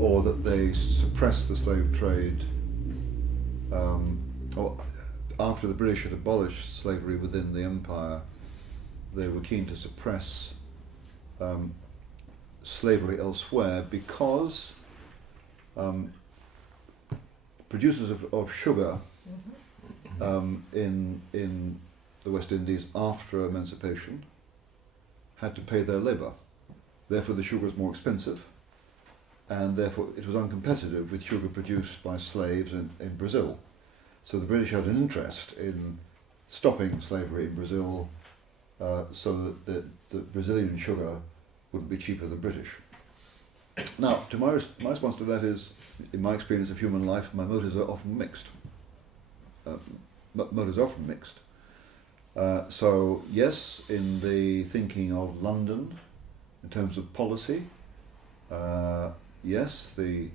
or that they suppressed the slave trade or after the British had abolished slavery within the empire. They were keen to suppress slavery elsewhere because producers of sugar in the West Indies after emancipation had to pay their labour. Therefore the sugar was more expensive, and therefore it was uncompetitive with sugar produced by slaves in Brazil. So the British had an interest in stopping slavery in Brazil so that the Brazilian sugar wouldn't be cheaper than British. Now, to my response to that is, in my experience of human life, my motives are often mixed. So yes, in the thinking of London, in terms of policy, yes, the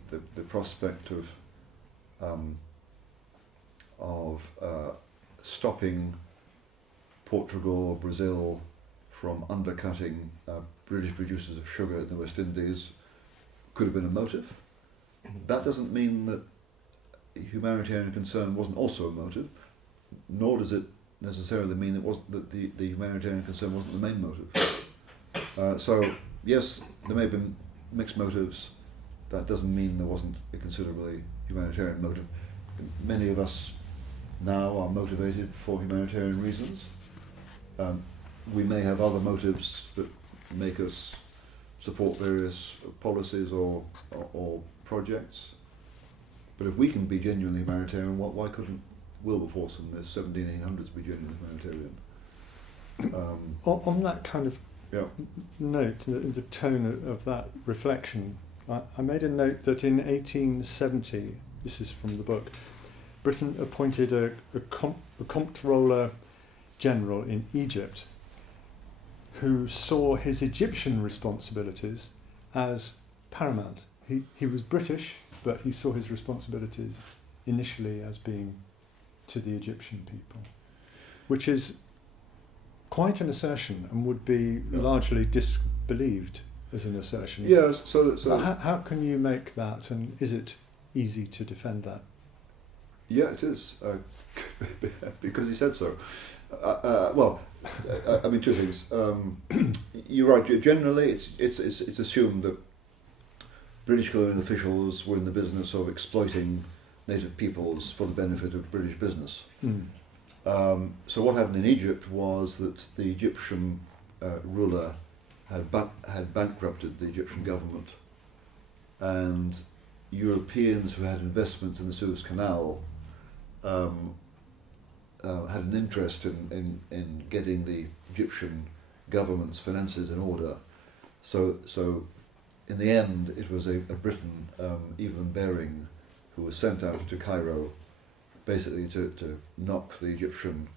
prospect of stopping Portugal or Brazil from undercutting British producers of sugar in the West Indies could have been a motive. That doesn't mean that humanitarian concern wasn't also a motive, nor does it necessarily mean that the humanitarian concern wasn't the main motive. So yes, there may have been mixed motives. That doesn't mean there wasn't a considerably humanitarian motive. Many of us now are motivated for humanitarian reasons. We may have other motives that make us support various policies or projects. But if we can be genuinely humanitarian, why couldn't Wilberforce in the 1700s be genuinely humanitarian? On that kind of Yeah. note, the tone of that reflection, I made a note that in 1870, this is from the book, Britain appointed a comptroller general in Egypt who saw his Egyptian responsibilities as paramount. He was British, but he saw his responsibilities initially as being to the Egyptian people, which is quite an assertion and would be largely disbelieved as an assertion. Yes. So how can you make that, and is it easy to defend that? Yeah, it is, because he said so. I mean, two things. You're right. Generally, it's assumed that British colonial officials were in the business of exploiting native peoples for the benefit of British business. So what happened in Egypt was that the Egyptian ruler had bankrupted the Egyptian government, and Europeans who had investments in the Suez Canal had an interest in getting the Egyptian government's finances in order. So in the end, it was a Briton, Evelyn Baring, who was sent out to Cairo basically to knock the Egyptian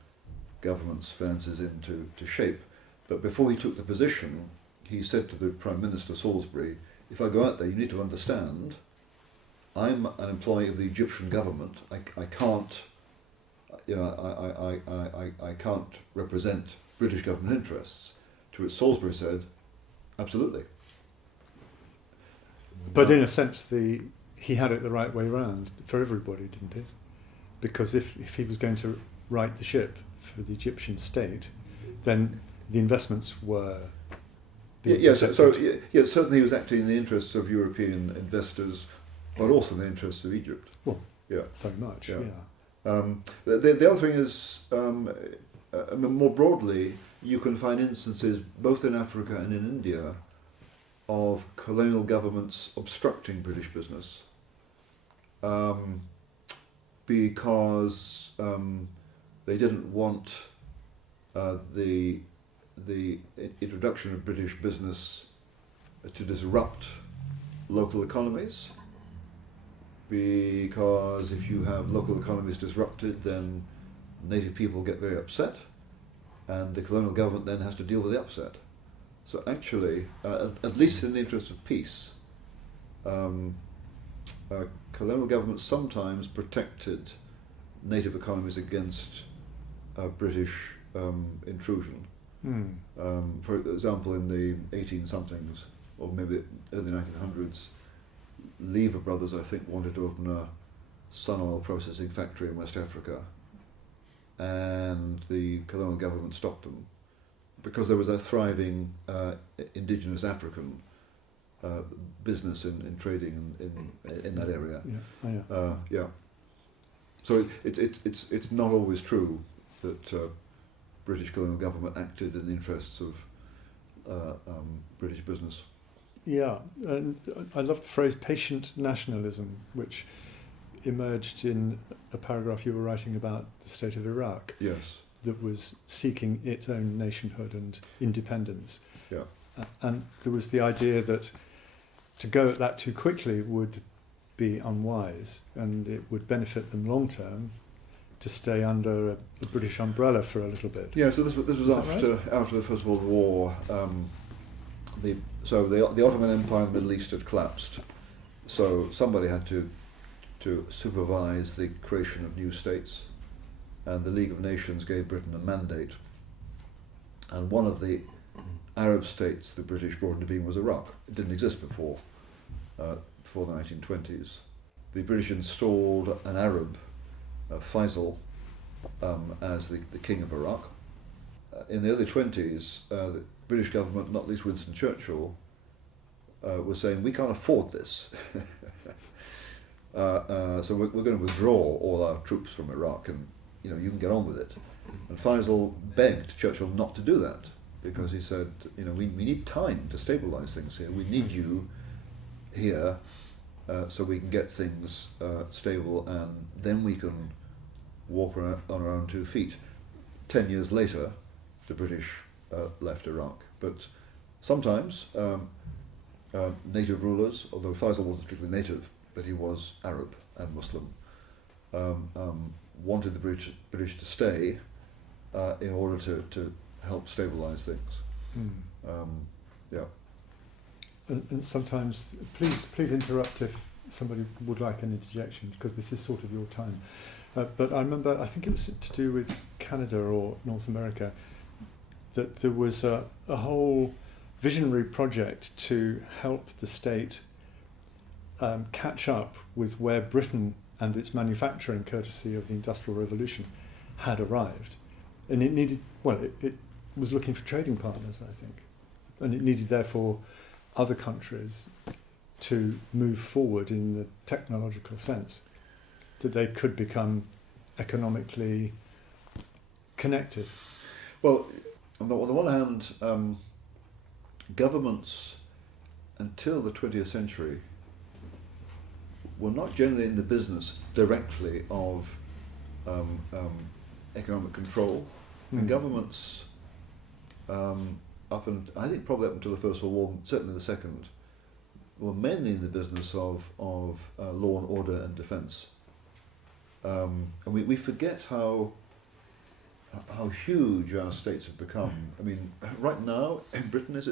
government's finances into shape. But before he took the position, he said to the Prime Minister Salisbury, if I go out there, you need to understand, I'm an employee of the Egyptian government. I can't, I can't represent British government interests. To which Salisbury said, absolutely. But in a sense, he had it the right way round for everybody, didn't he? Because if he was going to right the ship for the Egyptian state, then the investments were... certainly he was acting in the interests of European investors, but also in the interests of Egypt. Well, very much, yeah. The other thing is, more broadly, you can find instances both in Africa and in India of colonial governments obstructing British business because they didn't want the introduction of British business to disrupt local economies, because if you have local economies disrupted, then native people get very upset, and the colonial government then has to deal with the upset. So actually, at least in the interest of peace, colonial governments sometimes protected native economies against British intrusion. For example, in the 18-somethings, or maybe early 1900s, Lever Brothers, I think, wanted to open a sun oil processing factory in West Africa, and the colonial government stopped them because there was a thriving indigenous African business in trading in that area. So it's not always true that British colonial government acted in the interests of British business. Yeah, and I love the phrase patient nationalism, which emerged in a paragraph you were writing about the state of Iraq. Yes. That was seeking its own nationhood and independence. Yeah. And there was the idea that to go at that too quickly would be unwise, and it would benefit them long term to stay under a British umbrella for a little bit. Yeah, so this was after the First World War. The Ottoman Empire in the Middle East had collapsed, so somebody had to supervise the creation of new states, and the League of Nations gave Britain a mandate. And one of the Arab states the British brought into being was Iraq. It didn't exist before the 1920s. The British installed an Arab, Faisal, as the king of Iraq. In the early 20s, the British government, not least Winston Churchill, was saying, we can't afford this. So we're going to withdraw all our troops from Iraq, and you can get on with it. And Faisal begged Churchill not to do that, because he said, we need time to stabilise things here. We need you here so we can get things stable, and then we can walk on our own 2 feet. 10 years later, the British left Iraq. But sometimes native rulers, although Faisal wasn't strictly native, but he was Arab and Muslim, wanted the British to stay in order to help stabilise things. And sometimes, please interrupt if somebody would like an interjection, because this is sort of your time. But I remember, I think it was to do with Canada or North America, that there was a whole visionary project to help the state catch up with where Britain and its manufacturing, courtesy of the Industrial Revolution, had arrived. And it needed, it was looking for trading partners, I think. And it needed, therefore, other countries to move forward in the technological sense, that they could become economically connected. Well, on the one hand, governments until the 20th century were not generally in the business directly of economic control. And governments, I think probably up until the First World War, certainly the Second, were mainly in the business of law and order and defence. And we forget how huge our states have become. I mean, right now in Britain, does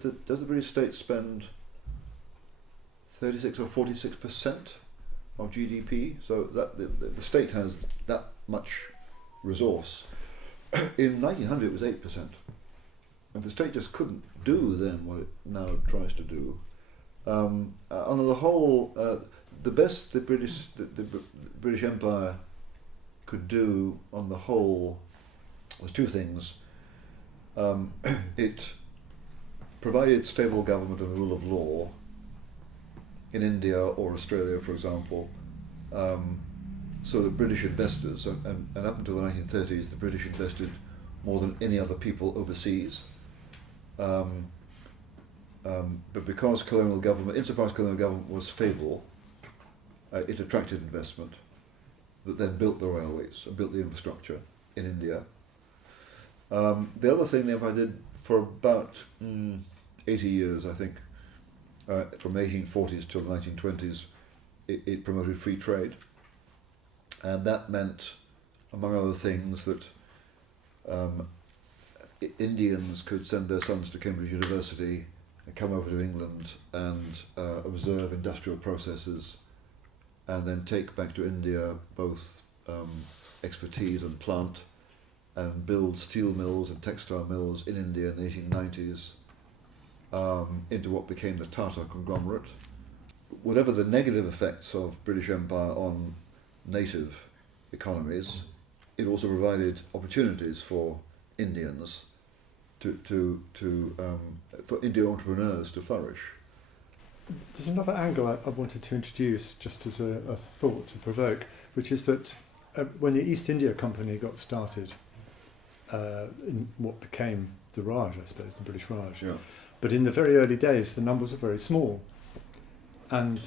the British state spend 36 or 46% of GDP? So that the state has that much resource. In 1900 it was 8%. And the state just couldn't do then what it now tries to do. On the whole, the best the British Empire could do on the whole was two things. It provided stable government and the rule of law in India or Australia, for example, so that British investors, and up until the 1930s, the British invested more than any other people overseas. But because colonial government, insofar as colonial government was stable, it attracted investment that then built the railways and built the infrastructure in India. The other thing the Empire did for about 80 years, I think, from the 1840s till the 1920s, it promoted free trade. And that meant, among other things, that Indians could send their sons to Cambridge University and come over to England and observe industrial processes and then take back to India both expertise and plant and build steel mills and textile mills in India in the 1890s into what became the Tata conglomerate. Whatever the negative effects of British Empire on native economies, it also provided opportunities for Indians for Indian entrepreneurs to flourish. There's another angle I wanted to introduce, just as a thought to provoke, which is that when the East India Company got started, in what became the Raj, I suppose, the British Raj, Yeah. but in the very early days the numbers were very small, and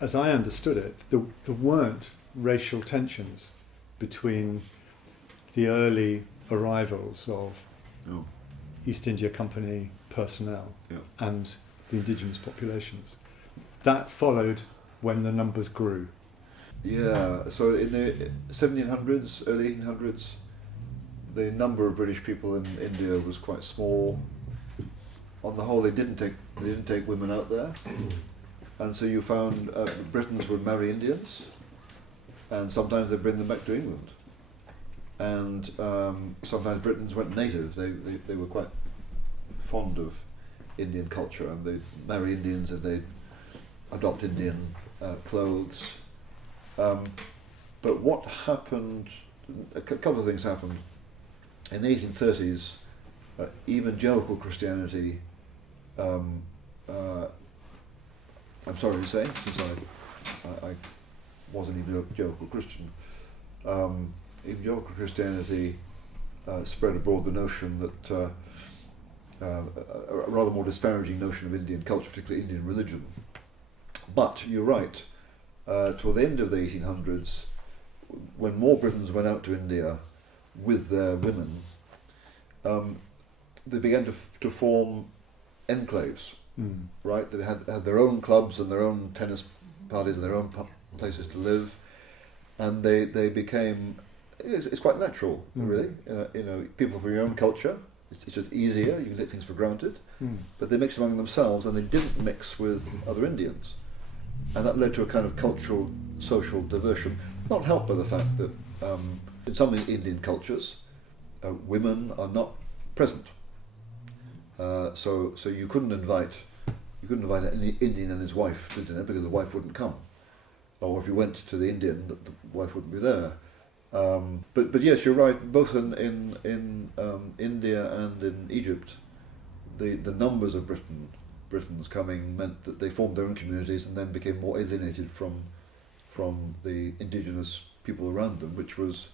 as I understood it, there weren't racial tensions between the early arrivals of No. East India Company personnel Yeah. and the indigenous populations. That followed when the numbers grew. Yeah, so in the 1700s, early 1800s, the number of British people in India was quite small. On the whole, they didn't take women out there, and so you found Britons would marry Indians, and sometimes they'd bring them back to England. And sometimes Britons went native. They were quite fond of Indian culture, and they'd marry Indians and they'd adopt Indian clothes. But what happened, a couple of things happened. In the 1830s, evangelical Christianity, I'm sorry to say, since I was an evangelical Christian, evangelical Christianity spread abroad the notion that, a rather more disparaging notion of Indian culture, particularly Indian religion. But you're right, toward the end of the 1800s, when more Britons went out to India with their women, they began to form enclaves, right? They had their own clubs and their own tennis parties and their own places to live, and they became, it's quite natural, really. You know, people from your own culture, it's just easier, you can take things for granted, but they mixed among themselves and they didn't mix with other Indians. And that led to a kind of cultural, social diversion, not helped by the fact that in some Indian cultures, women are not present. So you couldn't invite any Indian and his wife to dinner because the wife wouldn't come. or if you went to the Indian, the wife wouldn't be there. But yes, you're right. Both in India and in Egypt, the numbers of Britons coming meant that they formed their own communities and then became more alienated from the indigenous people around them, which was,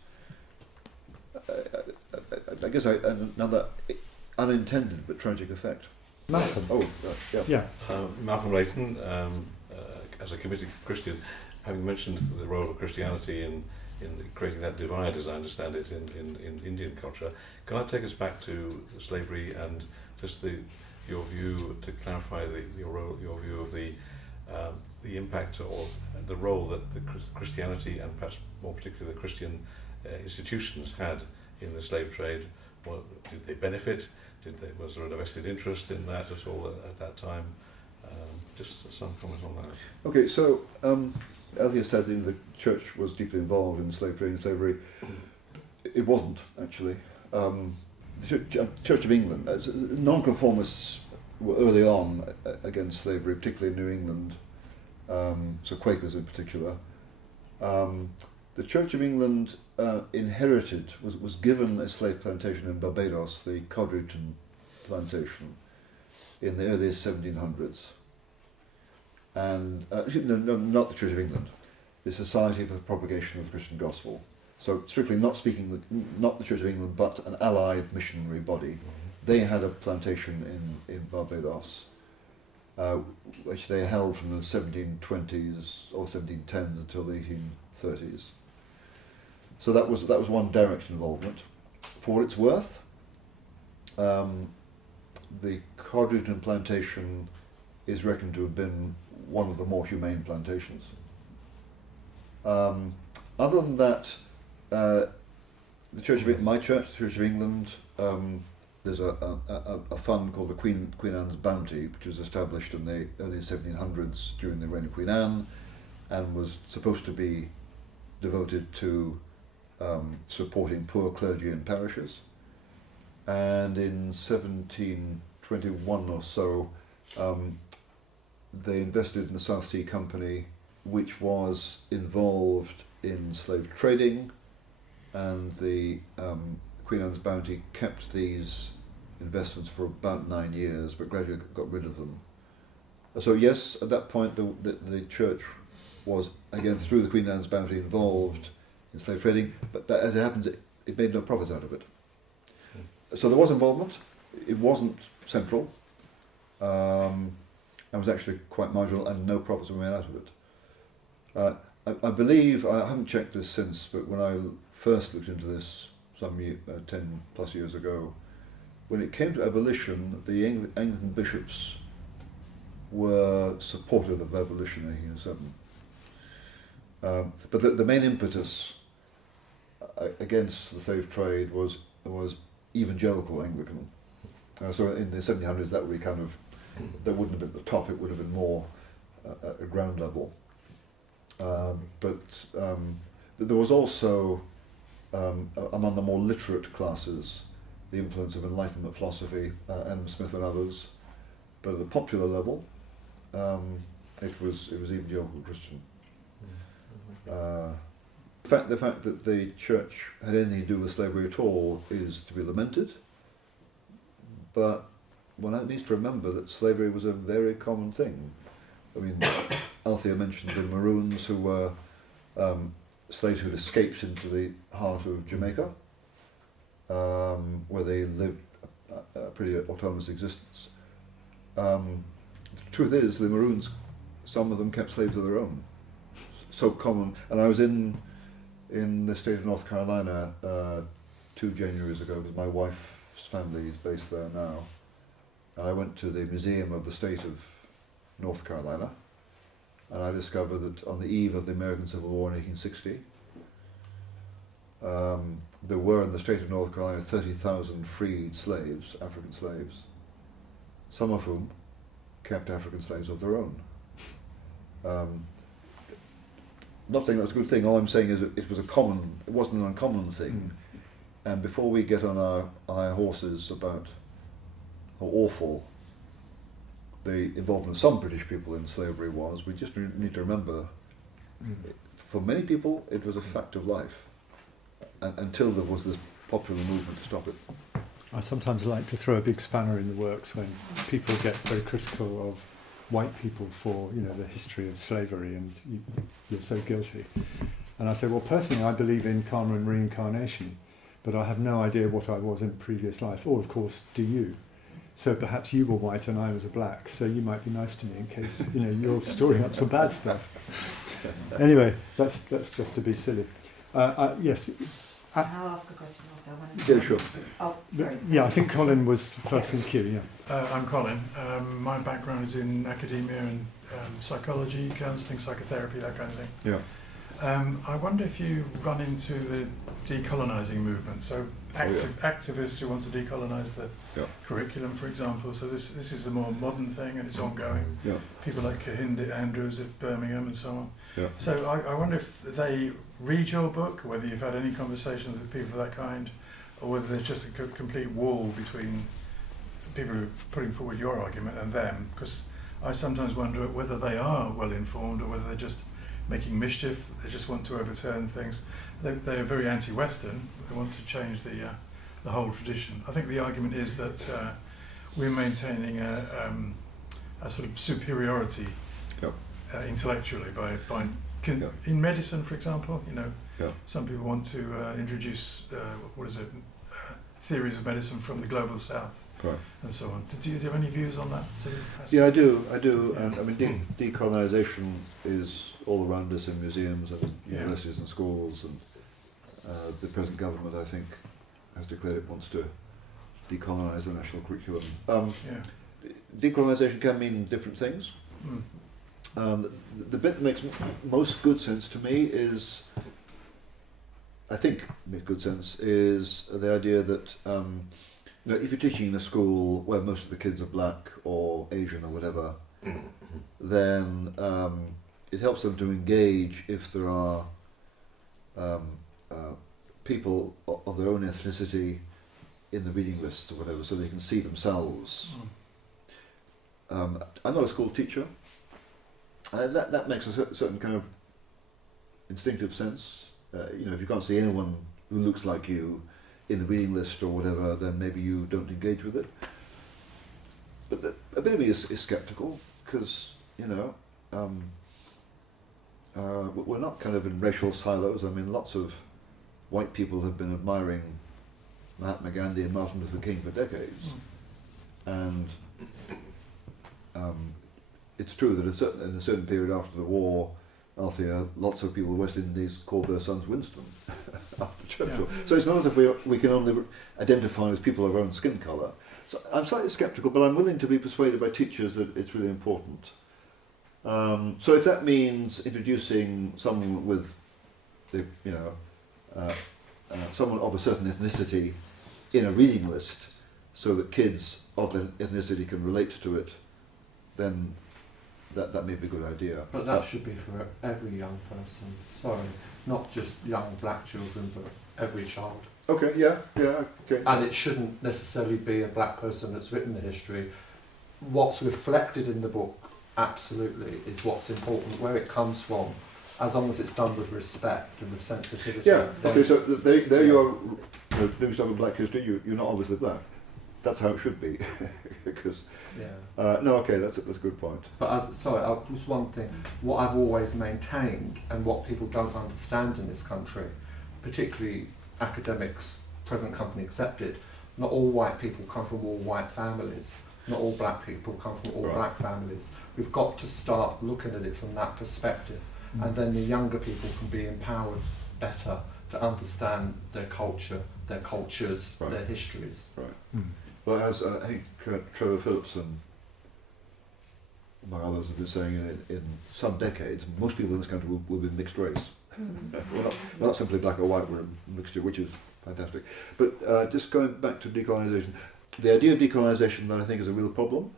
I guess, another unintended but tragic effect. Malcolm. Yeah. Malcolm Layton, as a committed Christian, having mentioned the role of Christianity in creating that divide, as I understand it, in Indian culture, can I take us back to slavery and just your view, to clarify your view of the impact or the role that the Christianity and perhaps more particularly the Christian institutions had in the slave trade? Did they benefit? Was there a vested interest in that at all at that time? Just some comments on that. Okay, so as you said, the church was deeply involved in slave trade and slavery. It wasn't, actually. The Church of England, nonconformists were early on against slavery, particularly in New England, so Quakers in particular. The Church of England inherited, was given a slave plantation in Barbados, the Codrington plantation, in the earliest 1700s. And, no, not the Church of England, the Society for the Propagation of the Christian Gospel. So strictly not the Church of England, but an allied missionary body. They had a plantation in Barbados, which they held from the 1720s or 1710s until the 1830s. So that was one direct involvement. For what it's worth, the Codrington plantation is reckoned to have been one of the more humane plantations. Other than that, the Church of my church, the Church of England, there's a fund called the Queen Anne's Bounty, which was established in the early 1700s during the reign of Queen Anne, and was supposed to be devoted to supporting poor clergy in parishes. And in 1721 or so, they invested in the South Sea Company, which was involved in slave trading, and the Queen Anne's Bounty kept these investments for about 9 years, but gradually got rid of them. So yes, at that point the church was, again through the Queen Anne's Bounty, involved in slave trading, but as it happens, it made no profits out of it. So there was involvement. It wasn't central, and was actually quite marginal, and no profits were made out of it. I believe, I haven't checked this since, but when I first looked into this 10 plus years ago, when it came to abolition, the Anglican bishops were supportive of abolition in 1807. But the main impetus against the slave trade was evangelical Anglican. So in the 1700s, that would be that wouldn't have been the top, it would have been more at a ground level. But there was also, among the more literate classes, the influence of Enlightenment philosophy, Adam Smith and others. But at the popular level, it was evangelical Christian. The fact that the church had anything to do with slavery at all is to be lamented, but one needs to remember that slavery was a very common thing. I mean, Althea mentioned the Maroons, who were slaves who had escaped into the heart of Jamaica, where they lived a pretty autonomous existence. The truth is, the Maroons, some of them kept slaves of their own. So common. And I was in the state of North Carolina 2 Januaries ago, because my wife's family is based there now. And I went to the Museum of the State of North Carolina, and I discovered that on the eve of the American Civil War in 1860, there were in the state of North Carolina 30,000 freed slaves, African slaves, some of whom kept African slaves of their own. Not saying that's a good thing, all I'm saying is it wasn't an uncommon thing. And before we get on our high horses about how awful the involvement of some British people in slavery was, we just need to remember For many people, it was a fact of life, until there was this popular movement to stop it. I sometimes like to throw a big spanner in the works when people get very critical of white people for, you know, the history of slavery, and you're so guilty. And I say, well, personally, I believe in karma and reincarnation, but I have no idea what I was in a previous life, or of course, do you? So perhaps you were white and I was a black, so you might be nice to me in case, you know, you're storing up some bad stuff. Anyway, that's just to be silly. Yes. I'll ask a question after. Yeah, sure. Oh, sorry. Yeah, I think Colin was first in queue, yeah. I'm Colin. My background is in academia and psychology, counselling, psychotherapy, that kind of thing. Yeah. I wonder if you run into the decolonising movement. So activists who want to decolonise the curriculum, for example. So this is a more modern thing and it's ongoing. Yeah. People like Kahinda Andrews at Birmingham and so on. Yeah. So I wonder if they read your book, or whether you've had any conversations with people of that kind, or whether there's just a complete wall between people who are putting forward your argument and them. Because I sometimes wonder whether they are well informed or whether they're just making mischief. They just want to overturn things. They're very anti-Western. They want to change the whole tradition. I think the argument is that we're maintaining a sort of superiority intellectually by in medicine, for example. You know, some people want to introduce theories of medicine from the global south. Right. And so on. Do you have any views on that sort of aspect? Yeah, I do. And I mean, decolonisation is all around us in museums and universities and schools, and the present government, I think, has declared it wants to decolonise the national curriculum. Decolonisation can mean different things. The bit that makes most good sense to me is, I think, makes good sense, is the idea that you know, if you're teaching in a school where most of the kids are black or Asian or whatever, then it helps them to engage if there are people of their own ethnicity in the reading lists or whatever, so they can see themselves. I'm not a school teacher, and that makes a certain kind of instinctive sense. You know, if you can't see anyone who looks like you in the reading list or whatever, then maybe you don't engage with it. But a bit of me is sceptical, because, you know, we're not kind of in racial silos. I mean, lots of white people have been admiring Mahatma Gandhi and Martin Luther King for decades. And it's true that in a certain period after the war, Althea, lots of people in the West Indies called their sons Winston after Churchill. So it's not as if we can only identify as people of our own skin colour. So I'm slightly sceptical, but I'm willing to be persuaded by teachers that it's really important. So if that means introducing someone with, someone of a certain ethnicity in a reading list, so that kids of the ethnicity can relate to it, then that may be a good idea. But that should be for every young person. Sorry, not just young black children, but every child. Okay, okay. And it shouldn't necessarily be a black person that's written the history. What's reflected in the book, absolutely, is what's important, where it comes from, as long as it's done with respect and with sensitivity. Yeah, okay, so there you are, doing stuff in black history, you're not obviously black. That's how it should be. Because that's a good point. But just one thing. What I've always maintained, and what people don't understand in this country, particularly academics, present company accepted, not all white people come from all white families. Not all black people come from all black families. We've got to start looking at it from that perspective, and then the younger people can be empowered better to understand their culture, their cultures, their histories. Right. Well, as I think Trevor Phillips and among others have been saying, in some decades, most people in this country will be mixed race. We're not simply black or white, we're a mixture, which is fantastic. But just going back to decolonisation, the idea of decolonisation that I think is a real problem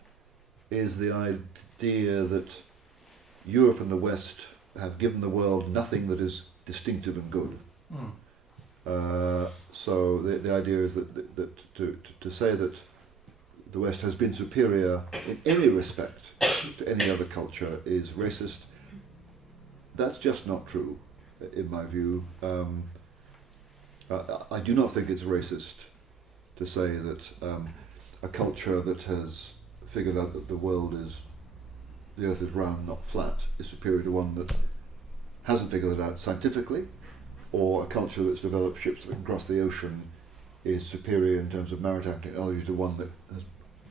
is the idea that Europe and the West have given the world nothing that is distinctive and good. So the idea is that to say that the West has been superior in any respect to any other culture is racist, that's just not true, in my view. I do not think it's racist to say that a culture that has figured out that the earth is round, not flat, is superior to one that hasn't figured it out scientifically, or a culture that's developed ships that can cross the ocean is superior in terms of maritime technology to one that has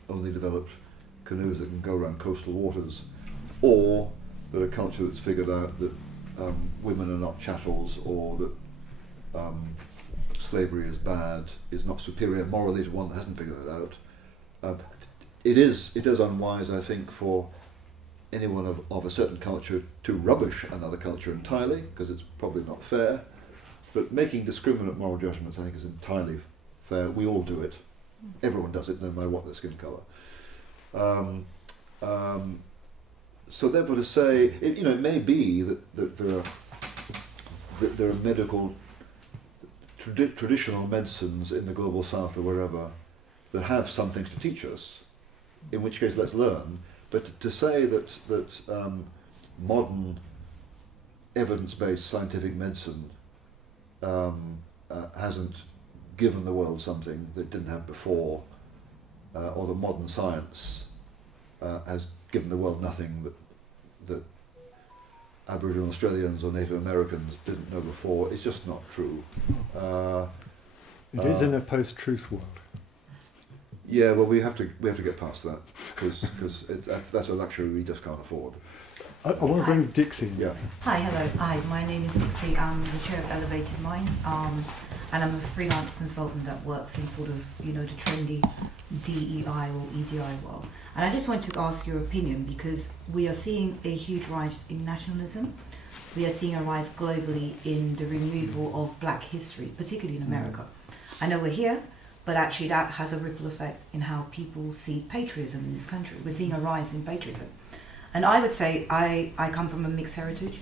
only developed canoes that can go around coastal waters, or that a culture that's figured out that women are not chattels, or that slavery is bad, is not superior morally to one that hasn't figured it out. It is unwise, I think, for anyone of a certain culture to rubbish another culture entirely, because it's probably not fair. But making discriminate moral judgments, I think, is entirely fair. We all do it. Everyone does it, no matter what their skin colour. So therefore, to say, it may be that there are medical traditional medicines in the global south or wherever that have some things to teach us, in which case let's learn. But to say that modern evidence-based scientific medicine hasn't given the world something that it didn't have before, or that modern science has given the world nothing that Aboriginal Australians or Native Americans didn't know before, it's just not true. It is in a post-truth world. Yeah, well, we have to get past that, because that's a luxury we just can't afford. I want to bring Dixie in. Yeah. Hi, hello. Hi, my name is Dixie. I'm the chair of Elevated Minds, and I'm a freelance consultant that works in sort of, the trendy DEI or EDI world. And I just wanted to ask your opinion, because we are seeing a huge rise in nationalism. We are seeing a rise globally in the removal of black history, particularly in America. I know we're here, but actually that has a ripple effect in how people see patriotism in this country. We're seeing a rise in patriotism. And I would say I come from a mixed heritage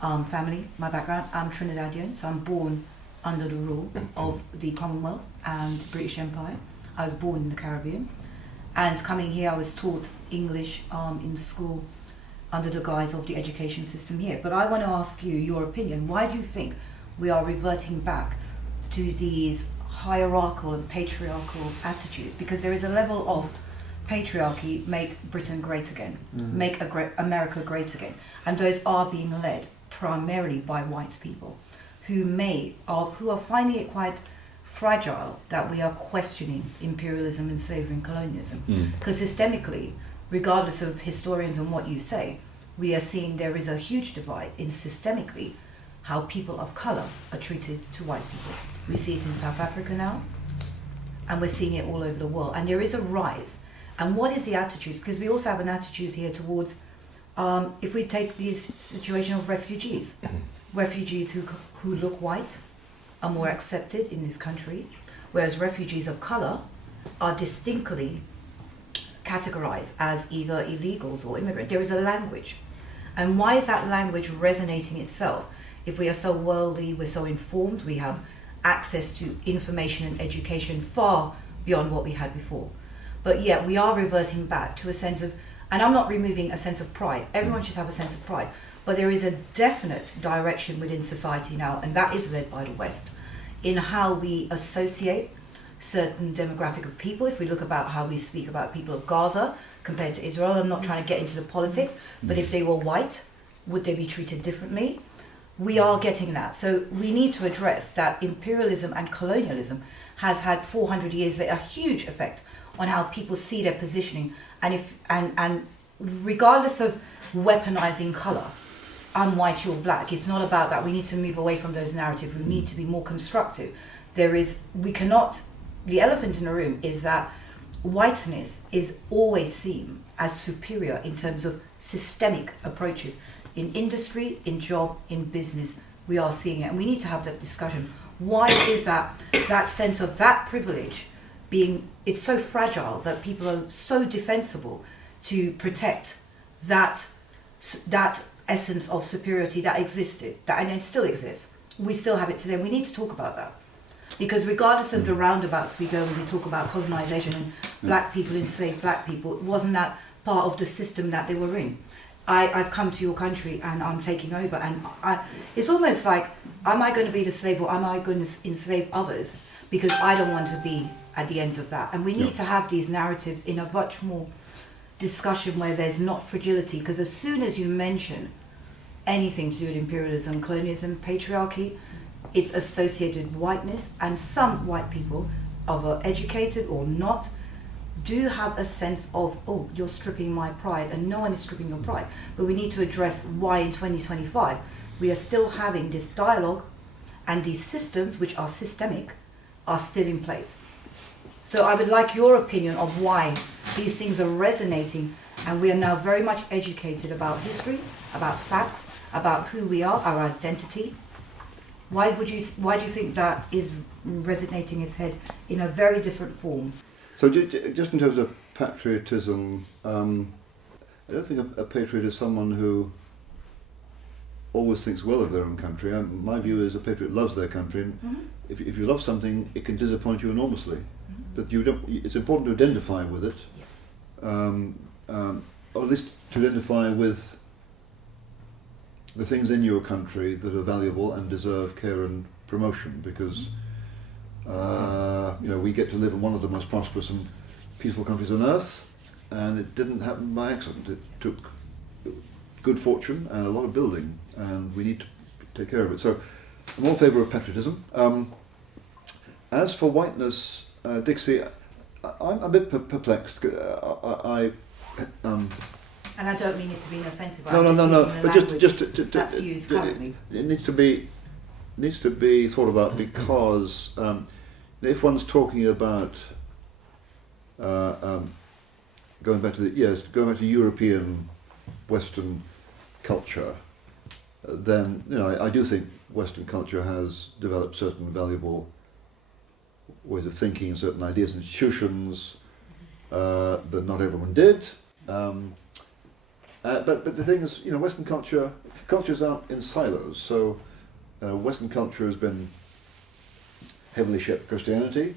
family. My background, I'm Trinidadian, so I'm born under the rule of the Commonwealth and British Empire. I was born in the Caribbean. And coming here, I was taught English in school under the guise of the education system here. But I want to ask you your opinion. Why do you think we are reverting back to these hierarchical and patriarchal attitudes? Because there is a level of patriarchy, make Britain great again, make America great again. And those are being led primarily by white people who are finding it quite fragile that we are questioning imperialism and slavery and colonialism. Because systemically, regardless of historians and what you say, we are seeing there is a huge divide in systemically how people of colour are treated to white people. We see it in South Africa now, and we're seeing it all over the world. And there is a rise. And what is the attitudes? Because we also have an attitude here towards, if we take the situation of refugees, refugees who look white are more accepted in this country, whereas refugees of colour are distinctly categorised as either illegals or immigrants. There is a language. And why is that language resonating itself? If we are so worldly, we're so informed, we have access to information and education far beyond what we had before. But yet we are reverting back to a sense of, and I'm not removing a sense of pride, everyone should have a sense of pride, but there is a definite direction within society now, and that is led by the West, in how we associate certain demographic of people. If we look about how we speak about people of Gaza compared to Israel, I'm not trying to get into the politics, but if they were white, would they be treated differently? We are getting that. So we need to address that imperialism and colonialism has had 400 years a huge effect on how people see their positioning, and regardless of weaponizing colour, I'm white, you're black. It's not about that. We need to move away from those narratives. We need to be more constructive. The elephant in the room is that whiteness is always seen as superior in terms of systemic approaches. In industry, in job, in business, we are seeing it. And we need to have that discussion. Why is that sense of that privilege it's so fragile that people are so defensible to protect that essence of superiority that existed, and it still exists. We still have it today. We need to talk about that. Because regardless of the roundabouts we go when we talk about colonization and black people enslaved black people, it wasn't that part of the system that they were in. I've come to your country and I'm taking over, and it's almost like, am I going to be the slave, or am I going to enslave others because I don't want to be at the end of that? And we need to have these narratives in a much more discussion where there's not fragility, because as soon as you mention anything to do with imperialism, colonialism, patriarchy, it's associated with whiteness, and some white people, either educated or not, do have a sense of, oh, you're stripping my pride, and no one is stripping your pride. But we need to address why in 2025 we are still having this dialogue, and these systems, which are systemic, are still in place. So I would like your opinion of why these things are resonating, and we are now very much educated about history, about facts, about who we are, our identity. Why do you think that is resonating its head in a very different form? So just in terms of patriotism, I don't think a patriot is someone who always thinks well of their own country. My view is a patriot loves their country, and if you love something, it can disappoint you enormously. But it's important to identify with it, or at least to identify with the things in your country that are valuable and deserve care and promotion, because we get to live in one of the most prosperous and peaceful countries on earth, and it didn't happen by accident. It took good fortune and a lot of building, and we need to take care of it. So I'm all in favour of patriotism. As for whiteness, Dixie, I'm a bit perplexed. And I don't mean it to be offensive. No. But just to that's used currently. It needs to be thought about, because if one's talking about going back to European Western culture, then I do think Western culture has developed certain valuable ways of thinking and certain ideas, institutions that not everyone did. But the thing is, Western cultures aren't in silos. So Western culture has been heavily shaped by Christianity.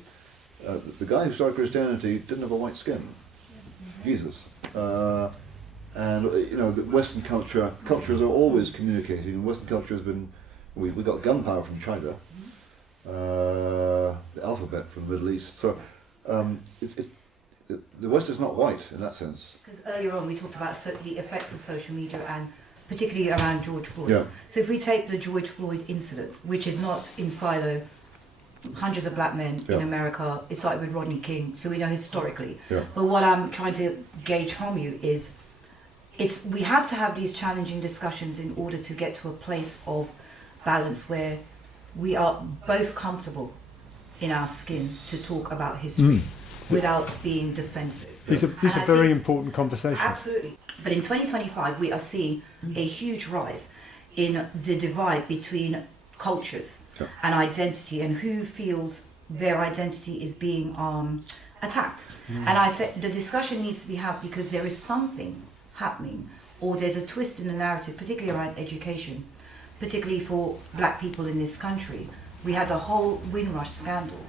The guy who started Christianity didn't have a white skin, Jesus. And the Western cultures are always communicating. And Western culture has been, we got gunpowder from China, the alphabet from the Middle East. So the West is not white in that sense. Because earlier on we talked about the effects of social media, and particularly around George Floyd. Yeah. So if we take the George Floyd incident, which is not in silo, hundreds of black men in America, it started with Rodney King, so we know historically. Yeah. But what I'm trying to gauge from you is, we have to have these challenging discussions in order to get to a place of balance where we are both comfortable in our skin to talk about history without being defensive. These are very important conversations. Absolutely. But in 2025, we are seeing a huge rise in the divide between cultures and identity, and who feels their identity is being attacked. And I said the discussion needs to be had, because there is something happening, or there's a twist in the narrative, particularly around education, particularly for black people in this country. We had the whole Windrush scandal,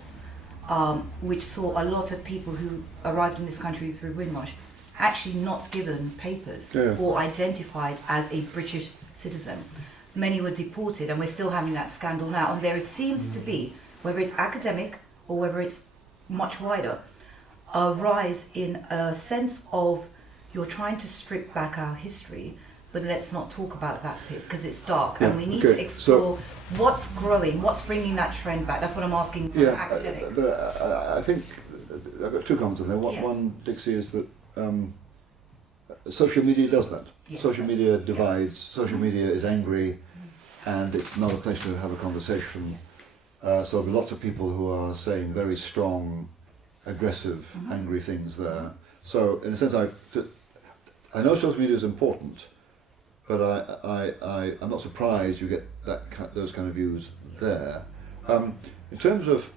which saw a lot of people who arrived in this country through Windrush actually not given papers or identified as a British citizen. Many were deported, and we're still having that scandal now. And there seems to be, whether it's academic or whether it's much wider, a rise in a sense of, you're trying to strip back our history, but let's not talk about that bit because it's dark, and we need to explore what's growing, what's bringing that trend back. That's what I'm asking from academic. But I think I've got two comments on there. One, Dixie, is that social media does that. Social media divides. Social media is angry, and it's not a place to have a conversation. So lots of people who are saying very strong, aggressive, angry things there. So in a sense, I know social media is important, but I'm not surprised you get those kind of views there. In terms of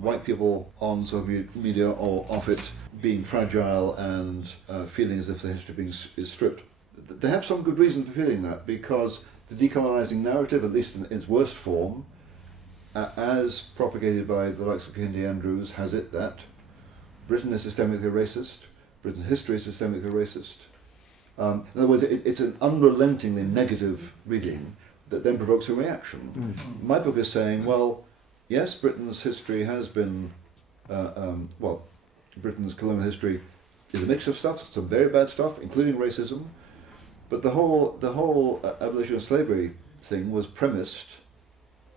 white people on social media or off it being fragile and feeling as if the history is stripped, they have some good reason for feeling that, because the decolonising narrative, at least in its worst form, as propagated by the likes of Kehinde Andrews, has it that Britain is systemically racist, Britain's history is systemically racist, In other words, it's an unrelentingly negative reading that then provokes a reaction. My book is saying, well, yes, Britain's history has been, Britain's colonial history is a mix of stuff, some very bad stuff, including racism, but the whole abolition of slavery thing was premised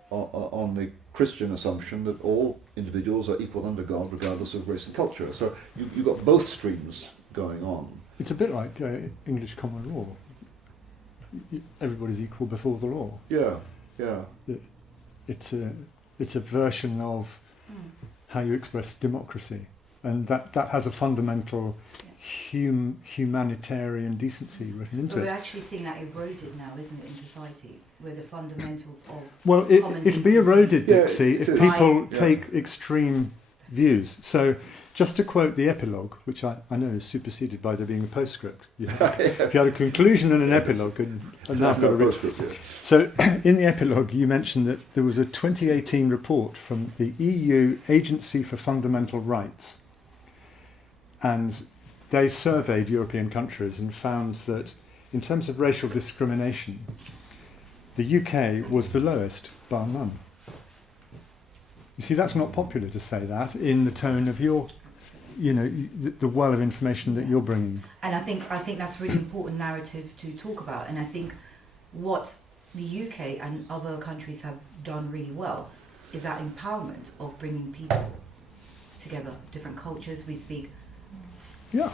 on the Christian assumption that all individuals are equal under God regardless of race and culture. So you've got both streams going on. It's a bit like English common law. Everybody's equal before the law. Yeah. It's a version of how you express democracy, and that has a fundamental humanitarian decency written into But we're it. actually seeing that eroded now, isn't it, in society, where the fundamentals of Well, common it'll be eroded, Yeah, Dixie, if it is. people Yeah. take extreme views. So, just to quote the epilogue, which I know is superseded by there being a postscript. You had a conclusion and an epilogue, and now I've got a postscript, yeah. So, in the epilogue, you mentioned that there was a 2018 report from the EU Agency for Fundamental Rights, and they surveyed European countries and found that, in terms of racial discrimination, the UK was the lowest, bar none. You see, that's not popular to say that in the tone of your, the well of information that you're bringing. And I think that's a really important narrative to talk about. And I think what the UK and other countries have done really well is that empowerment of bringing people together, different cultures. We speak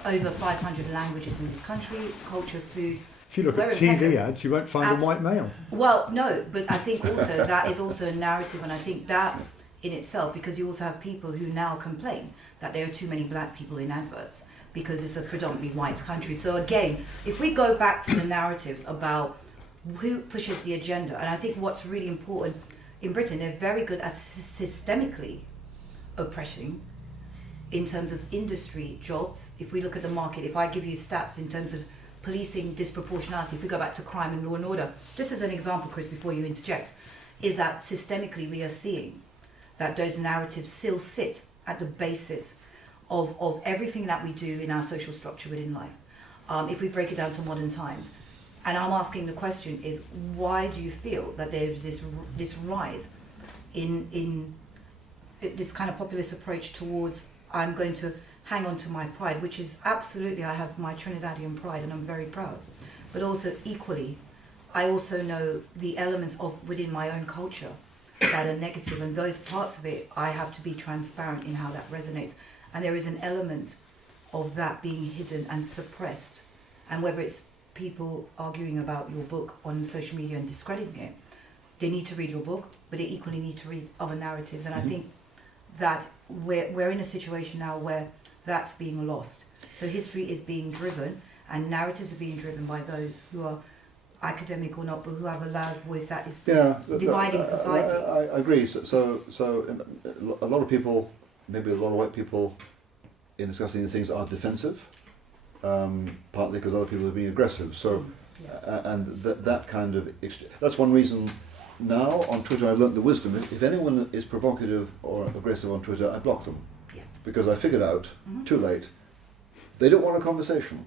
over 500 languages in this country, culture, food. If you look at TV ads, you won't find a white male. Well, no, but I think also that is also a narrative, and I think that in itself, because you also have people who now complain that there are too many black people in adverts because it's a predominantly white country. So again, if we go back to the narratives about who pushes the agenda, and I think what's really important in Britain, they're very good at systemically oppressing in terms of industry, jobs. If we look at the market, if I give you stats in terms of policing disproportionality, if we go back to crime and law and order, just as an example, Chris, before you interject, is that systemically we are seeing that those narratives still sit at the basis of everything that we do in our social structure within life. If we break it down to modern times, and I'm asking the question is, why do you feel that there's this rise in this kind of populist approach towards, I'm going to hang on to my pride, which is absolutely, I have my Trinidadian pride and I'm very proud, but also equally, I also know the elements of within my own culture that are negative, and those parts of it, I have to be transparent in how that resonates. And there is an element of that being hidden and suppressed. And whether it's people arguing about your book on social media and discrediting it, they need to read your book, but they equally need to read other narratives. And I think that we're in a situation now where that's being lost. So history is being driven, and narratives are being driven by those who are academic or not, but who have a loud voice that is dividing society. I agree. So a lot of people, maybe a lot of white people, in discussing these things are defensive, partly because other people are being aggressive. So, and that kind of that's one reason. Now on Twitter, I've learnt the wisdom. If anyone is provocative or aggressive on Twitter, I block them, because I figured out too late they don't want a conversation.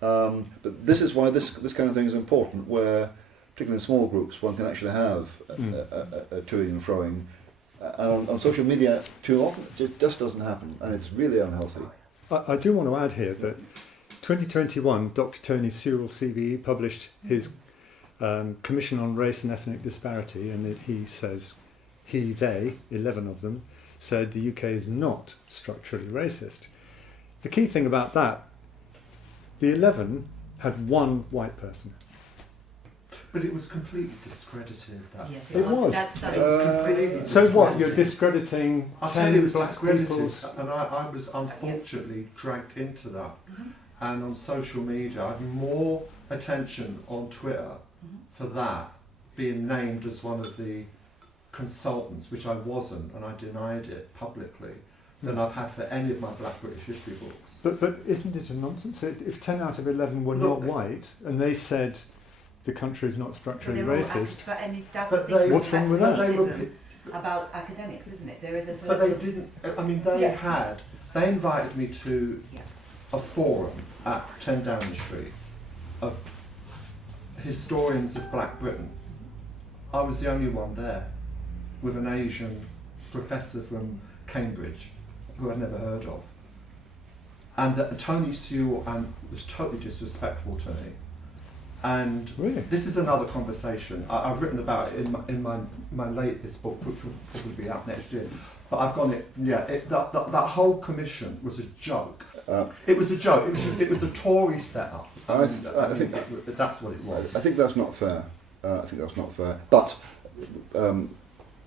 But this is why this kind of thing is important, where, particularly in small groups, one can actually have a toing and froing. And on social media, too often, it just doesn't happen, and it's really unhealthy. I do want to add here that 2021, Dr. Tony Sewell, CBE, published his Commission on Race and Ethnic Disparity, and he says, they, 11 of them, said the UK is not structurally racist. The key thing about that, the 11 had one white person. But it was completely discredited. Yes, It was. That study was discredited. So what, you're discrediting I'll tell you, it 10 was black discredited, people's... and I was unfortunately dragged into that. And on social media, I have more attention on Twitter for that being named as one of the consultants, which I wasn't, and I denied it publicly, than I've had for any of my Black British history books. But isn't it a nonsense? If 10 out of 11 were not white, and they said the country is not structurally racist, That's But the thing what's wrong with that? elitism about academics, isn't it? There is a But they didn't, I mean, they invited me to a forum at 10 Downing Street, of historians of Black Britain, I was the only one there with an Asian professor from Cambridge who I'd never heard of. And that Tony Sewell was totally disrespectful to me. And Really? this is another conversation. I've written about it in my latest book, which will probably be out next year. But I've gone that whole commission was a joke. It was a joke. It was a Tory setup. I think that's what it was. I think that's not fair. But It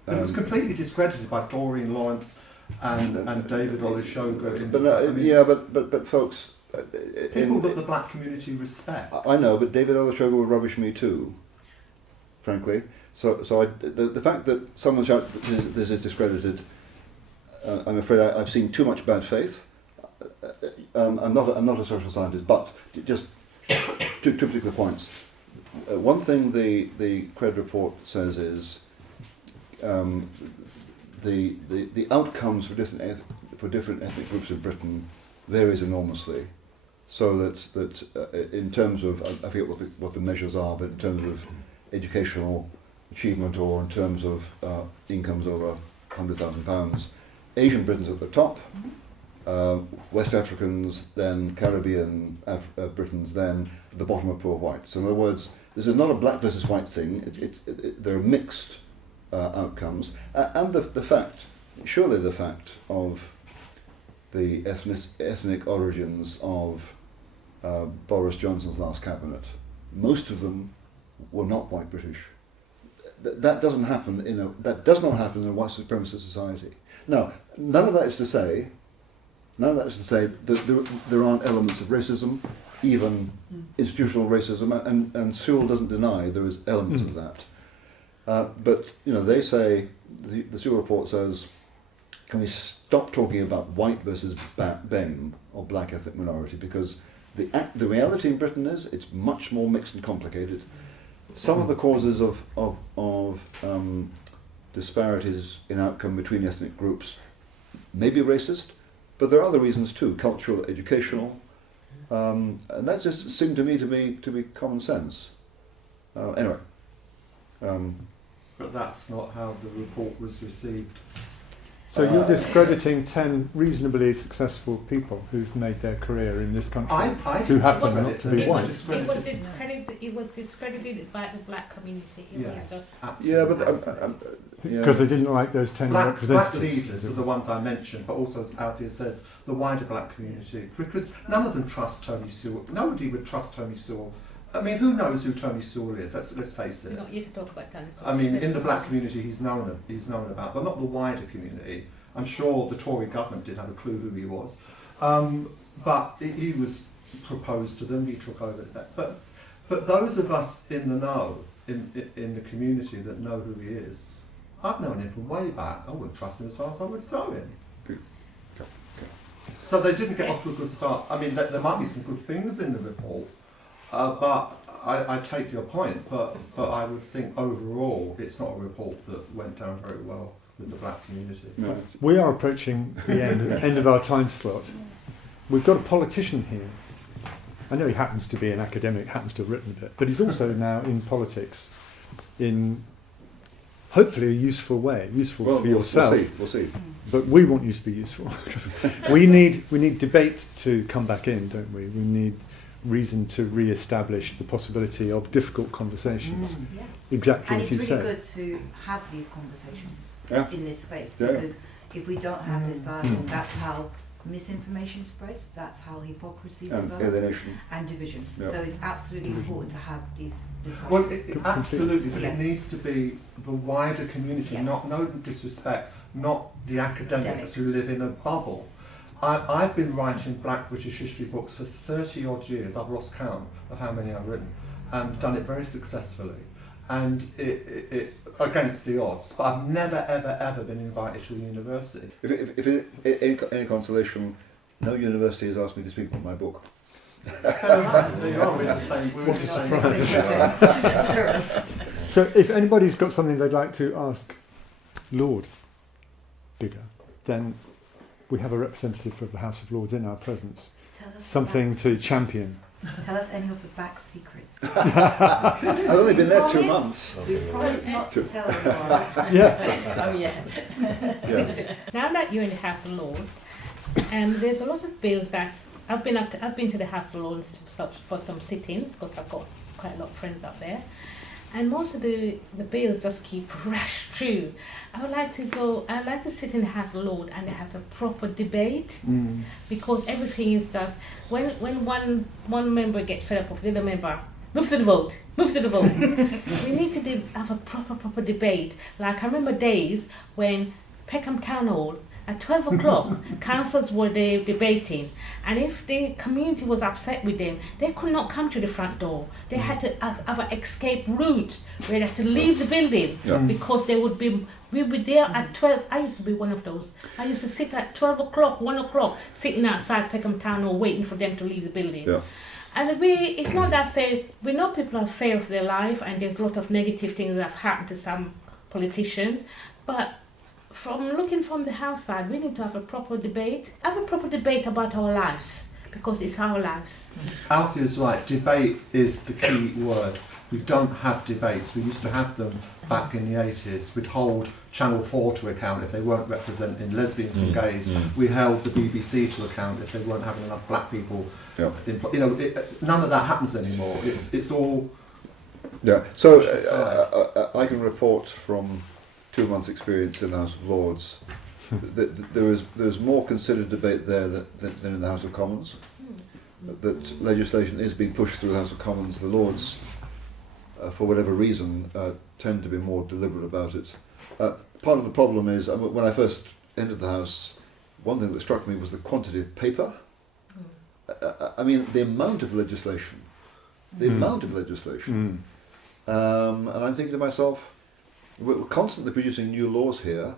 was completely discredited by Doreen Lawrence and David Olusoga. But folks, People that the black community respect. I know, but David Olusoga would rubbish me too, frankly. So the fact that someone shouts that this is discredited, I'm afraid I've seen too much bad faith. I'm not a social scientist, but just two particular points. One thing the Cred report says is the outcomes for different ethnic groups of Britain varies enormously. So that in terms of, I forget what the measures are, but in terms of educational achievement or in terms of incomes over £100,000, Asian Britain's at the top, West Africans, then Caribbean Britons, then at the bottom of poor whites. So in other words, this is not a black versus white thing. There are mixed outcomes, and the fact of the ethnic origins of Boris Johnson's last cabinet. Most of them were not white British. That does not happen in a white supremacist society. Now, none of that is to say that there aren't elements of racism, even institutional racism, and Sewell doesn't deny there is elements of that. But they say the Sewell report says, can we stop talking about white versus BAME or black ethnic minority, because the reality in Britain is it's much more mixed and complicated. Some of the causes of disparities in outcome between ethnic groups may be racist, but there are other reasons too, cultural, educational, and that just seemed to me to be common sense. Anyway. But that's not how the report was received. So you're discrediting 10 reasonably successful people who've made their career in this country, who happen not to be white. It was discredited by the black community. It was just Absolutely. Because they didn't like those 10 Black representatives. leaders are the ones I mentioned, but also, as Althea says, the wider black community. Because none of them trust Tony Sewell. Nobody would trust Tony Sewell. I mean, who knows who Tony Sewell is? Let's face it. We're not here to talk about Tony Sewell. I mean, in the black community, he's known about, but not the wider community. I'm sure the Tory government did have a clue who he was, but he was proposed to them. He took over that. But those of us in the know, in the community that know who he is, I've known him from way back. I wouldn't trust him as far as I would throw him. So they didn't get off to a good start. I mean, there might be some good things in the report, but I take your point. But I would think overall, it's not a report that went down very well with the black community. No. We are approaching the end of our time slot. We've got a politician here. I know he happens to be an academic, happens to have written a bit, but he's also now in politics in hopefully a useful way, for yourself. We'll see. But we want you to be useful. we need debate to come back in, don't we? We need reason to re-establish the possibility of difficult conversations. Yeah. Exactly And as it's you really say. good to have these conversations in this space, Yeah. because if we don't have this dialogue, that's how misinformation spreads, that's how hypocrisy And develops, alienation. and division. Yeah. So it's absolutely important to have these discussions. Well, absolutely, but Yeah. it needs to be the wider community, Yeah. not no disrespect, not the academics Academic. who live in a bubble. I've been writing black British history books for 30 odd years. I've lost count of how many I've written, and done it very successfully, and it against the odds. But I've never ever been invited to a university. If any consolation, no university has asked me to speak about my book. There you are, we're the same. We're What the a same. surprise. So if anybody's got something they'd like to ask Lord Biggar, then we have a representative of the House of Lords in our presence. Tell us Something about to champion. Tell us any of the back secrets. I've only been there 2 months. Promise not to tell anyone. Yeah. Oh yeah. Yeah. Now that you're in the House of Lords, there's a lot of bills that I've been to the House of Lords for some sit-ins because I've got quite a lot of friends up there, and most of the bills just keep rush through. I'd like to sit in the House of Lords and have a proper debate, because everything is just when one member gets fed up with the other member. Move to the vote. We need to have a proper debate. Like I remember days when Peckham Town Hall at 12 o'clock, councillors were there debating, and if the community was upset with them, they could not come to the front door. They had to have an escape route where they had to leave the building because we would be there at 12. I used to be one of those. I used to sit at 12 o'clock, 1 o'clock, sitting outside Peckham Town Hall waiting for them to leave the building. Yeah. And it's not that we know people are fear of their life, and there's a lot of negative things that have happened to some politicians, but looking from the house side, we need to have a proper debate. Have a proper debate about our lives, because it's our lives. Althea's right, debate is the key word. We don't have debates. We used to have them back in the 80s. We'd hold Channel 4 to account if they weren't representing lesbians and gays. We held the BBC to account if they weren't having enough black people. Yeah. None of that happens anymore. It's all... Yeah. So I can report from 2 months' experience in the House of Lords that there's more considered debate there than in the House of Commons. That legislation is being pushed through the House of Commons. The Lords, for whatever reason, tend to be more deliberate about it. Part of the problem is, when I first entered the House, one thing that struck me was the quantity of paper. I mean, the amount of legislation. And I'm thinking to myself, we're constantly producing new laws here.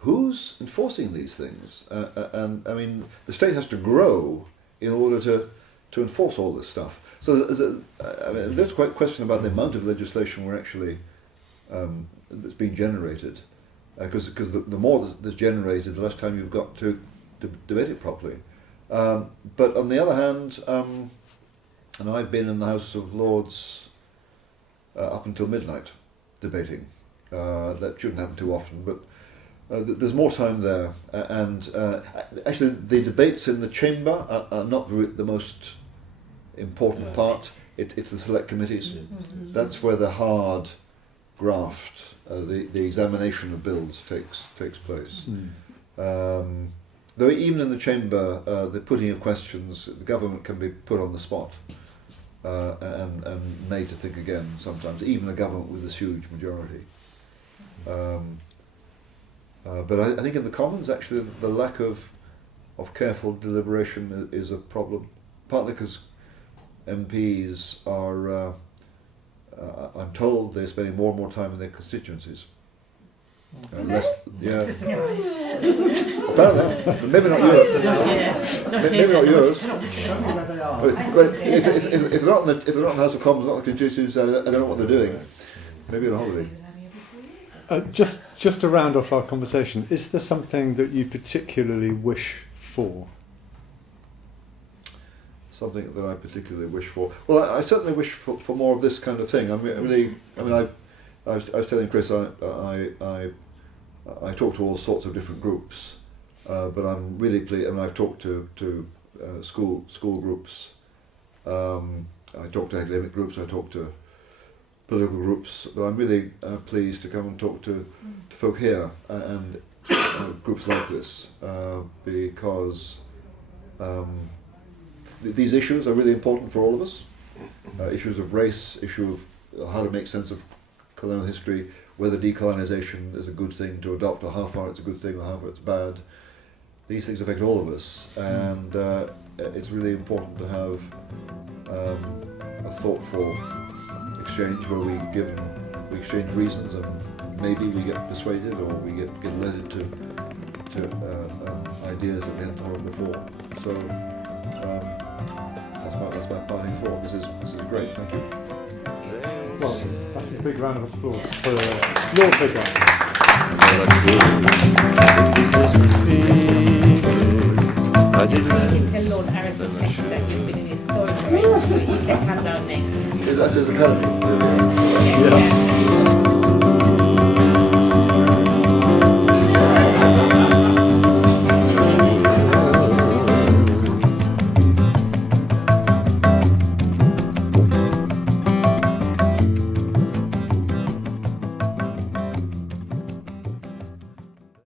Who's enforcing these things? And I mean, the state has to grow in order to enforce all this stuff. So there's quite a question about the amount of legislation we're actually that's being generated, because the more that's generated, the less time you've got to debate it properly. But on the other hand, and I've been in the House of Lords up until midnight debating. That shouldn't happen too often, but there's more time there. And actually, the debates in the chamber are not the most important part. It's the select committees. That's where the hard graft, the examination of bills takes place. Though even in the chamber, the putting of questions, the government can be put on the spot and made to think again sometimes, even a government with this huge majority. But I think in the Commons, actually, the lack of careful deliberation is a problem, partly because MPs are, I'm told, they're spending more and more time in their constituencies. Less, yeah. Apparently, but maybe not yours. Maybe not yours. But if they're not in the House of Commons, not the constituencies, I don't know what they're doing. Maybe on a holiday. Just to round off our conversation, is there something that you particularly wish for? Something that I particularly wish for? Well, I certainly wish for more of this kind of thing. I was telling Chris, I talk to all sorts of different groups, but I'm really pleased. I mean, I've talked to school groups. I talk to academic groups. I talk to political groups. But I'm really pleased to come and talk to folk here and groups like this, because these issues are really important for all of us. Issues of race, issue of how to make sense of colonial history, whether decolonisation is a good thing to adopt, or how far it's a good thing, or how far it's bad. These things affect all of us, and it's really important to have a thoughtful exchange where we exchange reasons, and maybe we get persuaded, or we get alerted to ideas that we hadn't thought of before. So that's my parting thought. This is great. Thank you. Well, I think a big round of applause for Lord Biggar. You can tell Lord Harrison that you've been in his story. So you can come down next. That's his academy. Yeah.